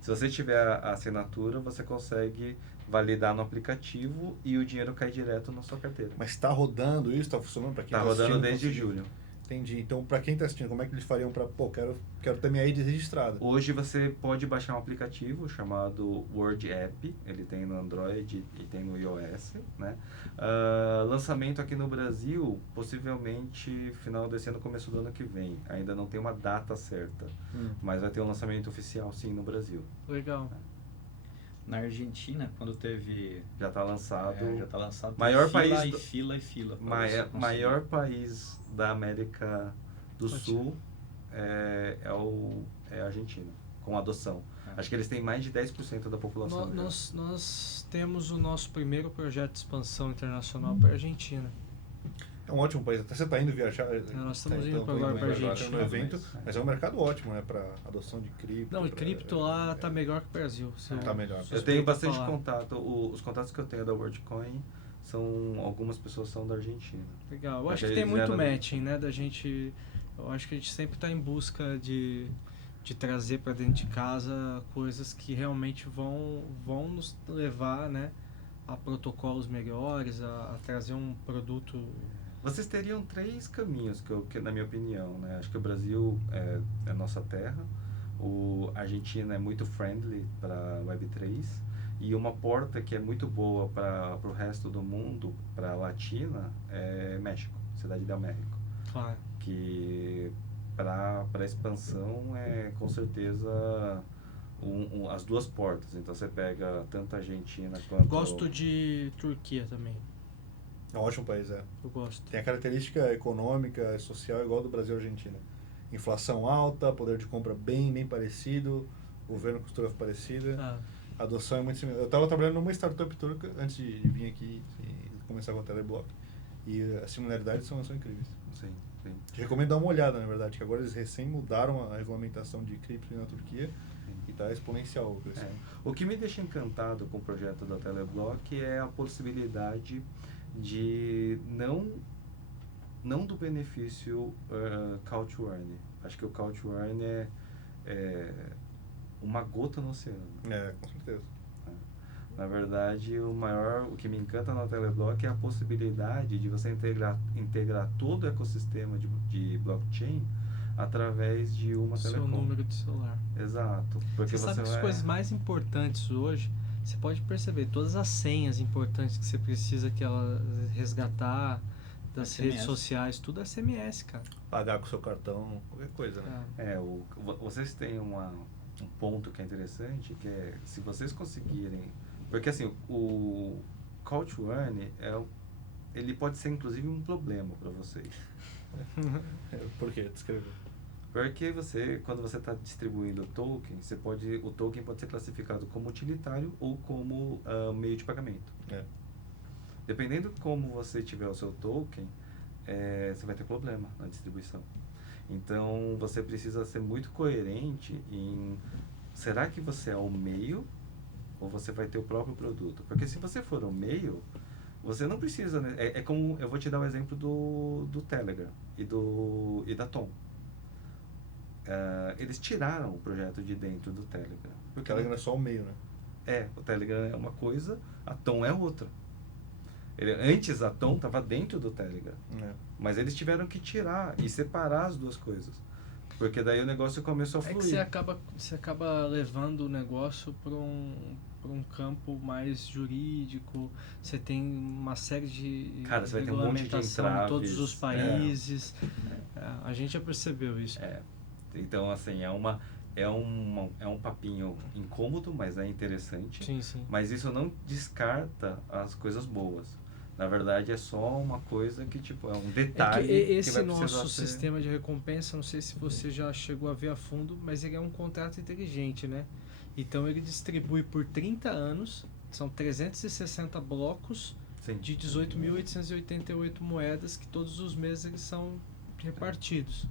se você tiver a assinatura, você consegue validar no aplicativo e o dinheiro cai direto na sua carteira. Mas está rodando isso? Está funcionando para quem Está está assistindo? rodando desde julho. Entendi. Então, para quem está assistindo, como é que eles fariam para... Pô, quero ter minha ID registrada. Hoje você pode baixar um aplicativo chamado Word App. Ele tem no Android e tem no iOS, né? Lançamento aqui no Brasil, possivelmente final desse ano, começo do ano que vem. Ainda não tem uma data certa, mas vai ter um lançamento oficial sim no Brasil. Legal. Na Argentina, quando teve... Já está lançado. já está lançado. Maior fila país e fila e fila. Maior país da América do Sul é a Argentina, com adoção. Acho que eles têm mais de 10% da população. Nós temos o nosso primeiro projeto de expansão internacional para a Argentina. É um ótimo país. Até você está indo viajar. Nós estamos indo agora para a Argentina. No evento, mas é um mercado ótimo, né? Para adoção de cripto. Não, e cripto lá está melhor que o Brasil. Está melhor. Eu tenho bastante contato. Os contatos que eu tenho da WorldCoin algumas pessoas são da Argentina. Legal. Eu acho que tem muito matching, né? Da gente. Eu acho que a gente sempre está em busca de trazer para dentro de casa coisas que realmente vão nos levar, né, a protocolos melhores, a trazer um produto. Vocês teriam 3 caminhos, que na minha opinião, né? Acho que o Brasil é a nossa terra, a Argentina é muito friendly para Web3, e uma porta que é muito boa para o resto do mundo, para a Latina, é México, Cidade del México. Claro. Que para expansão é com certeza as duas portas. Então você pega tanto a Argentina quanto... Gosto de Turquia também. É um ótimo país, é. Eu gosto. Tem a característica econômica e social igual do Brasil e Argentina. Inflação alta, poder de compra bem parecido, governo costura parecida. Ah, A adoção é muito similar. Eu estava trabalhando numa startup turca antes de vir aqui e começar com a Teleblock. E as similaridades são incríveis. Sim, sim. Te recomendo dar uma olhada, na verdade, que agora eles recém mudaram a regulamentação de cripto na Turquia e está exponencial o crescimento. O que me deixa encantado com o projeto da Teleblock é a possibilidade de não do benefício call to earn. Acho que o call to earn é uma gota no oceano. É, com certeza. Na verdade, o que me encanta na Teleblock é a possibilidade de você integrar todo o ecossistema de blockchain através de uma seu telecom. número de celular. Exato. Porque Você sabe que as coisas mais importantes hoje, você pode perceber, todas as senhas importantes que você precisa que ela resgatar das SMS. redes sociais, tudo é SMS, cara. Pagar com seu cartão, qualquer coisa, né? Vocês têm um ponto que é interessante, que é se vocês conseguirem... Porque assim, o call to earn, ele pode ser inclusive um problema para vocês. Por quê? Descreva. Porque quando você está distribuindo o token, o token pode ser classificado como utilitário ou como meio de pagamento. É. Dependendo de como você tiver o seu token, você vai ter problema na distribuição. Então, você precisa ser muito coerente em... Será que você é o meio ou você vai ter o próprio produto? Porque se você for o meio, você não precisa... Né? É como... Eu vou te dar um exemplo do Telegram e da Tom. Eles tiraram o projeto de dentro do Telegram. O Telegram é só o meio, né? O Telegram é uma coisa, a Tom é outra. Antes a Tom estava dentro do Telegram. É. Mas eles tiveram que tirar e separar as duas coisas. Porque daí o negócio começou a É fluir. que você acaba levando o negócio para um campo mais jurídico. Você tem uma série de Cara, você vai ter um monte de regulamentação em todos entraves. os países. A gente já percebeu isso. Então, assim, é um papinho incômodo, mas é interessante. Sim, sim. Mas isso não descarta as coisas boas. Na verdade, é só uma coisa que, tipo, é um detalhe esse que vai precisar nosso ser... sistema de recompensa, não sei se você já chegou a ver a fundo, mas ele é um contrato inteligente, né? Então ele distribui por 30 anos, são 360 blocos Sim. de 18.888 moedas que todos os meses eles são repartidos.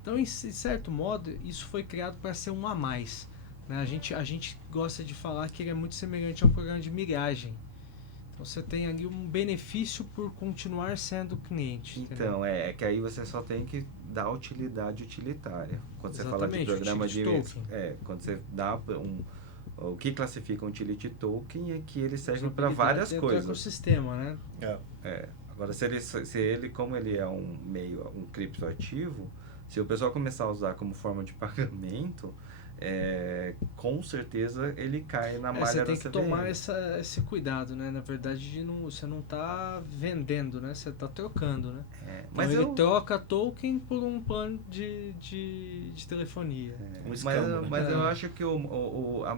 Então, em certo modo, isso foi criado para ser um a mais, né? A gente gosta de falar que ele é muito semelhante a um programa de milhagem. Então você tem ali um benefício por continuar sendo cliente. Então, entendeu? é que aí você só tem que dar utilidade utilitária. Quando você fala de Exatamente, programa de... utility token. Quando você dá o que classifica um utility token é que ele serve para Usabilidade várias dentro do coisas. ecossistema, né? Agora, se ele, como ele é um criptoativo, se o pessoal começar a usar como forma de pagamento, com certeza ele cai na malha Você da tem que CVM. tomar esse cuidado, né? Na verdade, você não está vendendo, né? Você está trocando, né? Mas então ele troca token por um plano de telefonia. Mas eu acho que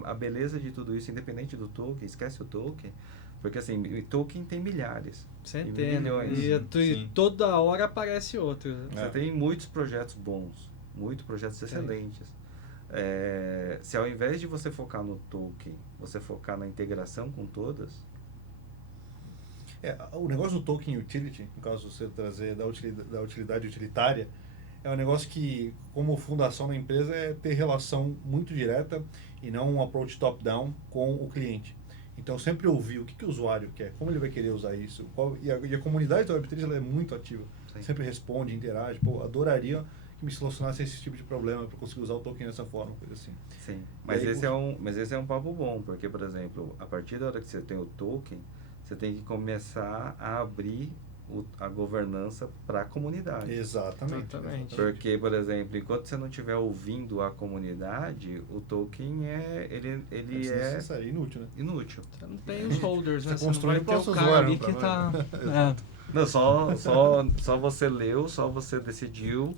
a beleza de tudo isso, independente do token, esquece o token, porque assim, o token tem milhares. Centenas. milhões. E toda hora aparece outro. Né? Você tem muitos projetos bons, muitos projetos excelentes. Se ao invés de você focar no token, você focar na integração com todas... O negócio do token utility, no caso você trazer da utilidade utilitária, é um negócio que, como fundação da empresa, é ter relação muito direta e não um approach top-down com o cliente. Então, sempre ouvir o que o usuário quer, como ele vai querer usar isso. E a comunidade da Web3 ela é muito ativa. Sim. Sempre responde, interage. Adoraria que me solucionasse esse tipo de problema para conseguir usar o token dessa forma, coisa assim. Sim, mas esse é um papo bom, porque, por exemplo, a partir da hora que você tem o token, você tem que começar a abrir a governança para a comunidade. Exatamente. Porque, por exemplo, enquanto você não estiver ouvindo a comunidade, o token ele é inútil, né? inútil. Você não tem os holders, né? Você constrói não vai ter para o o cara usuário, ali que tá... Não, só você leu, só você decidiu.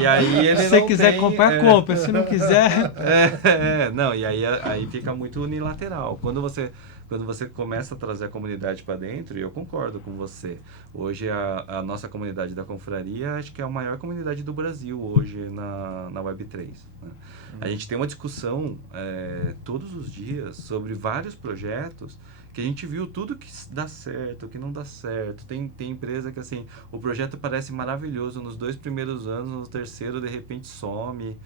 E aí ele se você não quiser tem, comprar, compra. Se não quiser... não, e aí fica muito unilateral. Quando você começa a trazer a comunidade para dentro, e eu concordo com você, hoje a nossa comunidade da confraria, acho que é a maior comunidade do Brasil hoje na Web3. Né? A gente tem uma discussão todos os dias sobre vários projetos que a gente viu tudo que dá certo, que não dá certo. Tem empresa que, assim, o projeto parece maravilhoso nos 2 primeiros anos, no terceiro, de repente, some.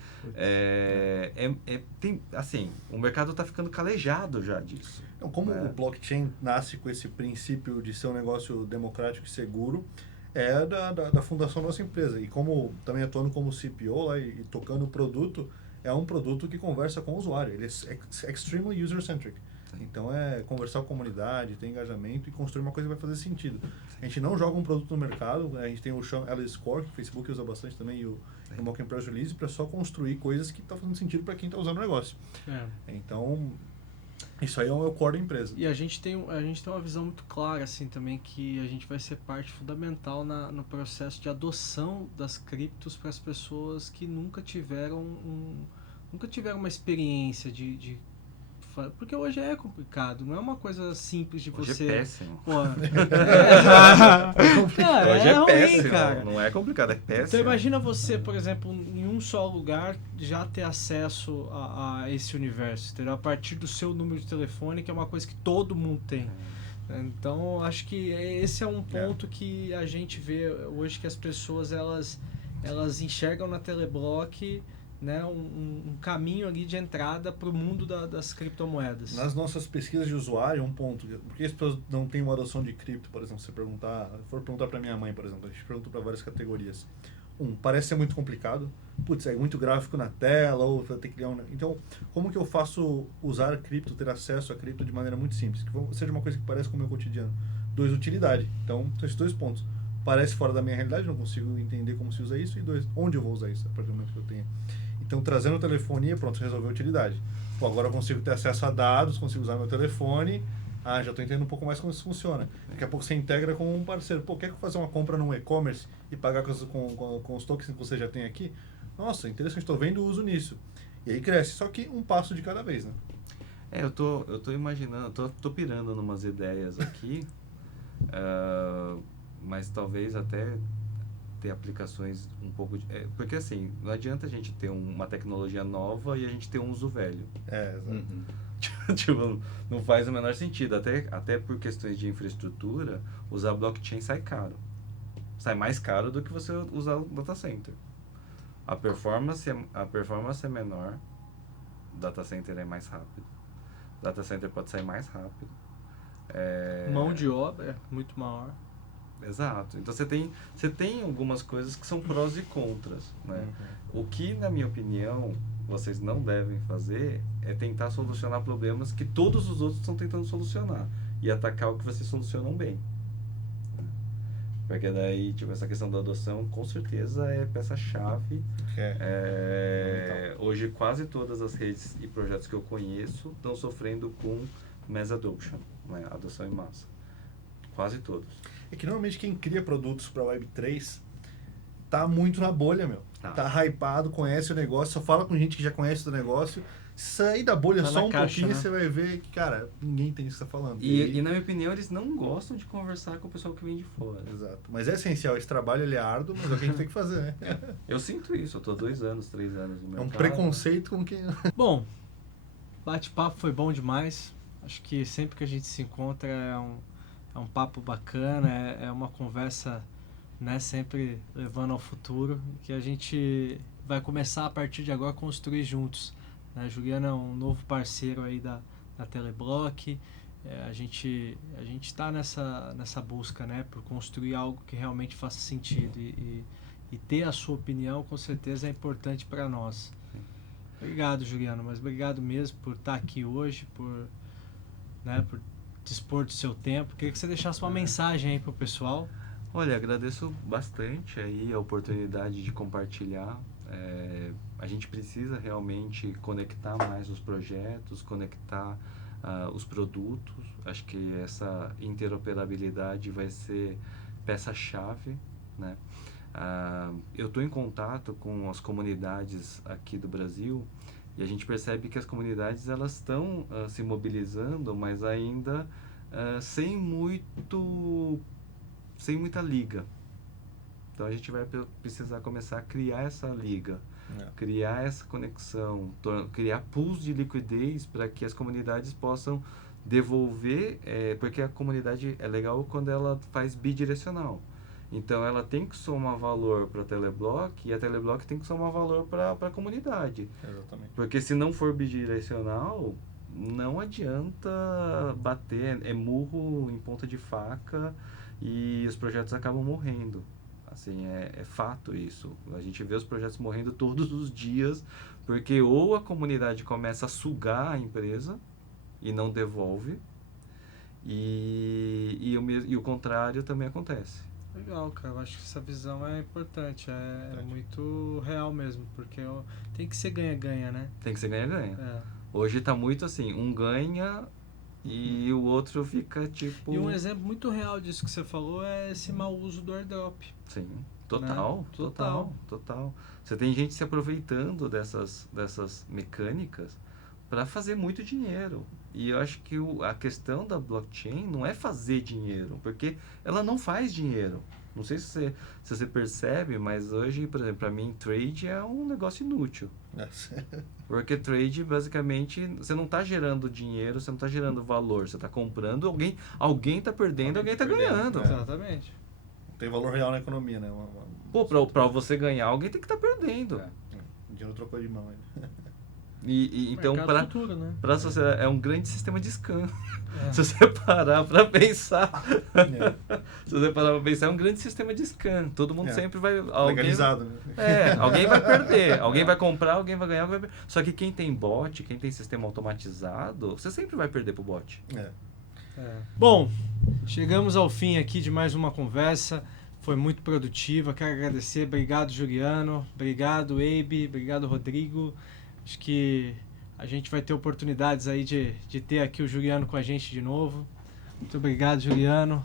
Assim, o mercado está ficando calejado já disso. Então, como o blockchain nasce com esse princípio de ser um negócio democrático e seguro, é da fundação da nossa empresa. E como também atuando como CPO lá e tocando o produto, é um produto que conversa com o usuário. Ele é extremely user-centric. Então, é conversar com a comunidade, ter engajamento e construir uma coisa que vai fazer sentido. A gente não joga um produto no mercado, a gente tem o chão Alice Core, que o Facebook usa bastante também, e o Mock Press Release, para só construir coisas que estão fazendo sentido para quem está usando o negócio. Então, isso aí é o core da empresa. E a gente tem uma visão muito clara, assim, também, que a gente vai ser parte fundamental no processo de adoção das criptos para as pessoas que nunca tiveram uma experiência porque hoje é complicado, não é uma coisa simples de você... Hoje é péssimo. Pô, Hoje é ruim, péssimo, cara. não é complicado, é péssimo. Então imagina você, por exemplo, em um só lugar já ter acesso a esse universo, entendeu? A partir do seu número de telefone, que é uma coisa que todo mundo tem. Então acho que esse é um ponto que a gente vê hoje, que as pessoas elas enxergam na Teleblock, né, um caminho ali de entrada para o mundo das criptomoedas. Nas nossas pesquisas de usuário, um ponto, por que as pessoas não têm uma adoção de cripto, por exemplo, se for perguntar para minha mãe, por exemplo, a gente pergunta para várias categorias. Parece ser muito complicado, é muito gráfico na tela, ou vai ter que criar Então, como que eu faço usar cripto, ter acesso a cripto de maneira muito simples, que seja uma coisa que parece com o meu cotidiano? 2, utilidade. Então, são esses 2 pontos. Parece fora da minha realidade, não consigo entender como se usa isso, e 2, onde eu vou usar isso, a partir do momento que eu tenho. Então, trazendo telefonia, pronto, resolveu a utilidade. Agora eu consigo ter acesso a dados, consigo usar meu telefone. Já estou entendendo um pouco mais como isso funciona. Daqui a pouco você integra com um parceiro. Quer fazer uma compra num e-commerce e pagar com os tokens que você já tem aqui? Nossa, interessante, estou vendo o uso nisso. E aí cresce, só que um passo de cada vez, né? Eu tô imaginando, tô pirando numas ideias aqui, mas talvez até ter aplicações um pouco... porque assim, não adianta a gente ter uma tecnologia nova e a gente ter um uso velho. Exato. Tipo, não faz o menor sentido. Até por questões de infraestrutura, usar blockchain sai caro. Sai mais caro do que você usar o data center. A performance é menor, o data center é mais rápido. O data center pode sair mais rápido. Mão de obra é muito maior. Exato. Então você tem algumas coisas que são prós e contras, né? O que, na minha opinião, vocês não devem fazer é tentar solucionar problemas que todos os outros estão tentando solucionar e atacar o que vocês solucionam bem. Porque daí, tipo, essa questão da adoção, com certeza é peça-chave. Hoje, quase todas as redes e projetos que eu conheço estão sofrendo com mass adoption, né? Adoção em massa. Quase todos. É que normalmente quem cria produtos para Web3 tá muito na bolha, meu. Tá hypado, conhece o negócio, só fala com gente que já conhece o negócio. Sair da bolha só um pouquinho, né? Você vai ver que, cara, ninguém tem isso que você tá falando. E na minha opinião, eles não gostam de conversar com o pessoal que vem de fora. Exato. Mas é essencial, esse trabalho ele é árduo, mas é o que a gente tem que fazer, né? Eu sinto isso, eu tô 2 anos, 3 anos no mercado. É um preconceito com quem... Bom, bate-papo foi bom demais. Acho que sempre que a gente se encontra é um papo bacana, é uma conversa, né, sempre levando ao futuro, que a gente vai começar a partir de agora a construir juntos. A Juliana é um novo parceiro aí da Teleblock. A gente está nessa busca, né, por construir algo que realmente faça sentido e ter a sua opinião com certeza é importante para nós. Obrigado, Juliana, mas obrigado mesmo por estar aqui hoje, por dispor do seu tempo. Queria que você deixasse uma mensagem aí pro pessoal. Olha, agradeço bastante aí a oportunidade de compartilhar. A gente precisa realmente conectar mais os projetos, conectar os produtos. Acho que essa interoperabilidade vai ser peça-chave, né? Eu estou em contato com as comunidades aqui do Brasil e a gente percebe que as comunidades elas estão se mobilizando, mas ainda sem muita liga. Então a gente vai precisar começar a criar essa liga, criar essa conexão, criar pools de liquidez para que as comunidades possam devolver, porque a comunidade é legal quando ela faz bidirecional. Então ela tem que somar valor para a Teleblock e a Teleblock tem que somar valor para a comunidade. Exatamente. Porque se não for bidirecional, não adianta bater, é murro em ponta de faca e os projetos acabam morrendo. Assim, é fato isso. A gente vê os projetos morrendo todos os dias, porque ou a comunidade começa a sugar a empresa e não devolve, e o contrário também acontece. Legal, cara. Eu acho que essa visão é importante. É muito real mesmo, porque tem que ser ganha-ganha, né? Tem que ser ganha-ganha. É. Hoje tá muito assim, um ganha e o outro fica tipo... E um exemplo muito real disso que você falou é esse mau uso do airdrop. Sim, total. Você tem gente se aproveitando dessas mecânicas para fazer muito dinheiro. E eu acho que a questão da blockchain não é fazer dinheiro, porque ela não faz dinheiro. Não sei se você percebe, mas hoje, por exemplo, para mim, trade é um negócio inútil. Porque trade, basicamente, você não está gerando dinheiro, você não está gerando valor. Você está comprando, alguém está perdendo, alguém está ganhando. Exatamente. Não tem valor real na economia, né? Pô, para você ganhar, alguém tem que estar perdendo. O dinheiro trocou de mão. Então, para futuro, né? a sociedade, é um grande sistema de scam. Se você parar para pensar, é um grande sistema de scam. Todo mundo sempre vai... Legalizado, né? Alguém vai perder. Alguém vai comprar, alguém vai ganhar, alguém vai perder. Só que quem tem bot, quem tem sistema automatizado, você sempre vai perder pro bot. Bom, chegamos ao fim aqui de mais uma conversa. Foi muito produtiva. Quero agradecer. Obrigado, Juliano. Obrigado, Eibe. Obrigado, Rodrigo. Acho que a gente vai ter oportunidades aí de ter aqui o Juliano com a gente de novo. Muito obrigado, Juliano.